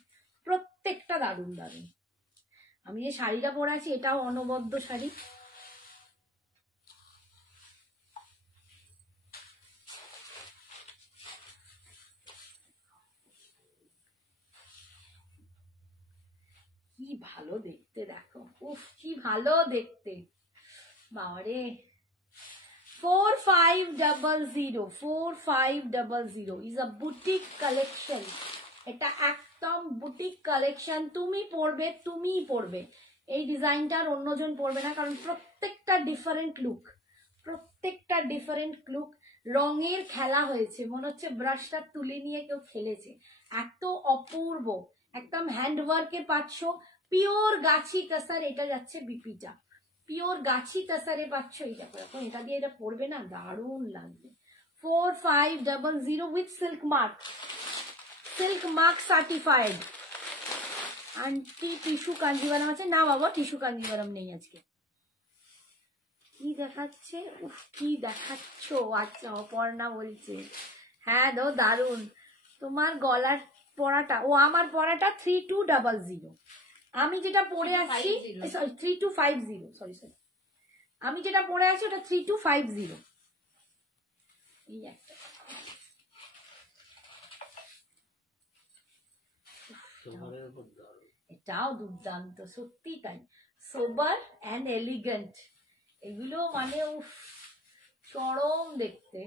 প্রত্যেকটা দারুণ দারুণ। আমি যে শাড়িটা পরে আছি এটাও অনবদ্য শাড়ি। কি ভালো দেখতে, দেখো উফ কি ভালো দেখতে বাবারে। 4500 ইজ আ বুটিক কালেকশন। এটা একদম বুটিক কালেকশন, তুমি পরবে, তুমিই পরবে এই ডিজাইনটার, অন্যজন পরবে না, কারণ প্রত্যেকটা ডিফারেন্ট লুক, প্রত্যেকটা ডিফারেন্ট লুক। রঙের খেলা হয়েছে, মনে হচ্ছে ব্রাশটা তুলে নিয়ে কেউ খেলেছে, এত অপূর্ব। একদম হ্যান্ডওয়ার্কে পাচ্ছ, পিওর গাছি কাসার। এটা যাচ্ছে বিপিটা, পিওর গাছি কাসারে পাচ্ছ। এইটা এখন এটা দিয়ে এটা পরবে না, দারুণ লাগবে। 4500 with silk mark, silk mark certified. Aunty tissue Kanjivaram আছে না বাবা? টিস্যু কাঞ্জিভারাম নেই আজকে। কি দেখাচ্ছে, উফ কি দেখাচ্ছ? আচ্ছা অপর্ণা বলছে, হ্যাঁ দো দারুণ। তোমার গলার পরাটা, ও আমার পরাটা 3200। আমি যেটা পরে আছি, সরি 3250, সরি আমি যেটা পরে আছি ওটা 3250। এই একটা এটাও দুর্দান্ত, সত্যি তাই, সোবার অ্যান্ড এলিগেন্ট। এগুলো মানে উফ চরম দেখতে।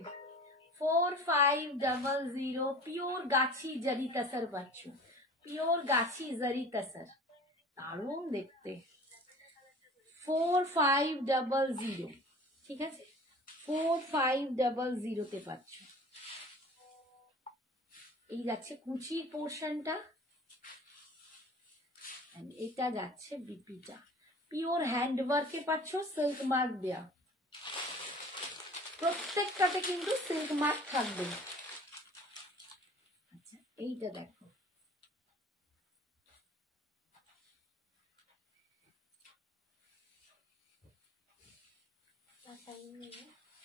4500 পিওর গাছি জারি তাসার পাচ্ছ, পিওর গাছি জারি তাসার, দারুণ দেখতে। 4500, ঠিক আছে? 4500 তে পাচ্ছ। এই যাচ্ছে কুচির পোর্শনটা, এটা যাচ্ছে বিপিটা, পিওর হ্যান্ডওয়ার্কে পাচ্ছ, সিল্ক মার্ক দেয়া, প্রত্যেকটাতে কিন্তু সিল্ক মার্ক থাকবে। আচ্ছা এইটা দেখো,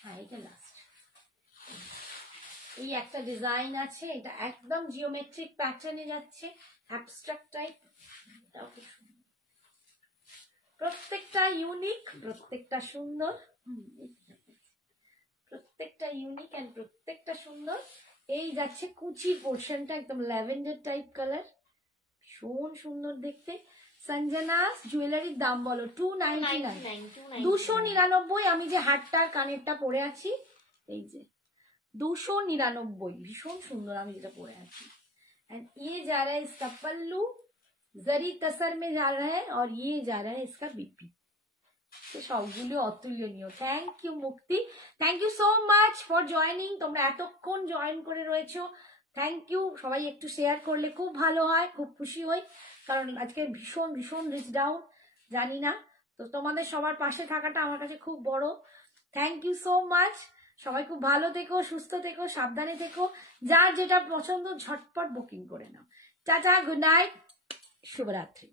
হ্যাঁ এটা লাস্ট। এই একটা ডিজাইন আছে, এটা একদম জিওমেট্রিক প্যাটার্নে যাচ্ছে, অ্যাবস্ট্রাক্ট টাইপ। প্রত্যেকটা ইউনিক, প্রত্যেকটা সুন্দর, প্রত্যেকটা ইউনিক এন্ড প্রত্যেকটা সুন্দর। এই যাচ্ছে কুচি পোর্শনটা, একদম ল্যাভেন্ডার টাইপ কালার, ভীষণ সুন্দর দেখতে। সঞ্জনাস জুয়েলারির দাম বলো? 299, 299। আমি যে হারটার কানেরটা পরে আছি, এই যে 299, ভীষণ সুন্দর আমি যেটা পরে আছি। एंड ये जा रहा है इसका पल्लू जरी तसर में जा रहा है, और ये जा रहा है इसका बीपी। तो সবগুলো অতুলনীয়। Thank you Mukti, thank you so much for joining. তোমরা এতক্ষণ জয়েন করে রয়েছো, থ্যাংক ইউ। সবাই একটু শেয়ার করলে খুব ভালো হয়, খুব খুশি হই, কারণ আজকে ভীষণ ভীষণ রিচ ডাউন, জানি না, তো তোমাদের সবার পাশে থাকাটা আমার কাছে খুব বড়। Thank you so much. সবাই খুব ভালো থেকো, সুস্থ থেকো, সাবধানে থেকো, যার যেটা পছন্দ ঝটপট বুকিং করে নাও। টাটা, গুড নাইট, শুভরাত্রি।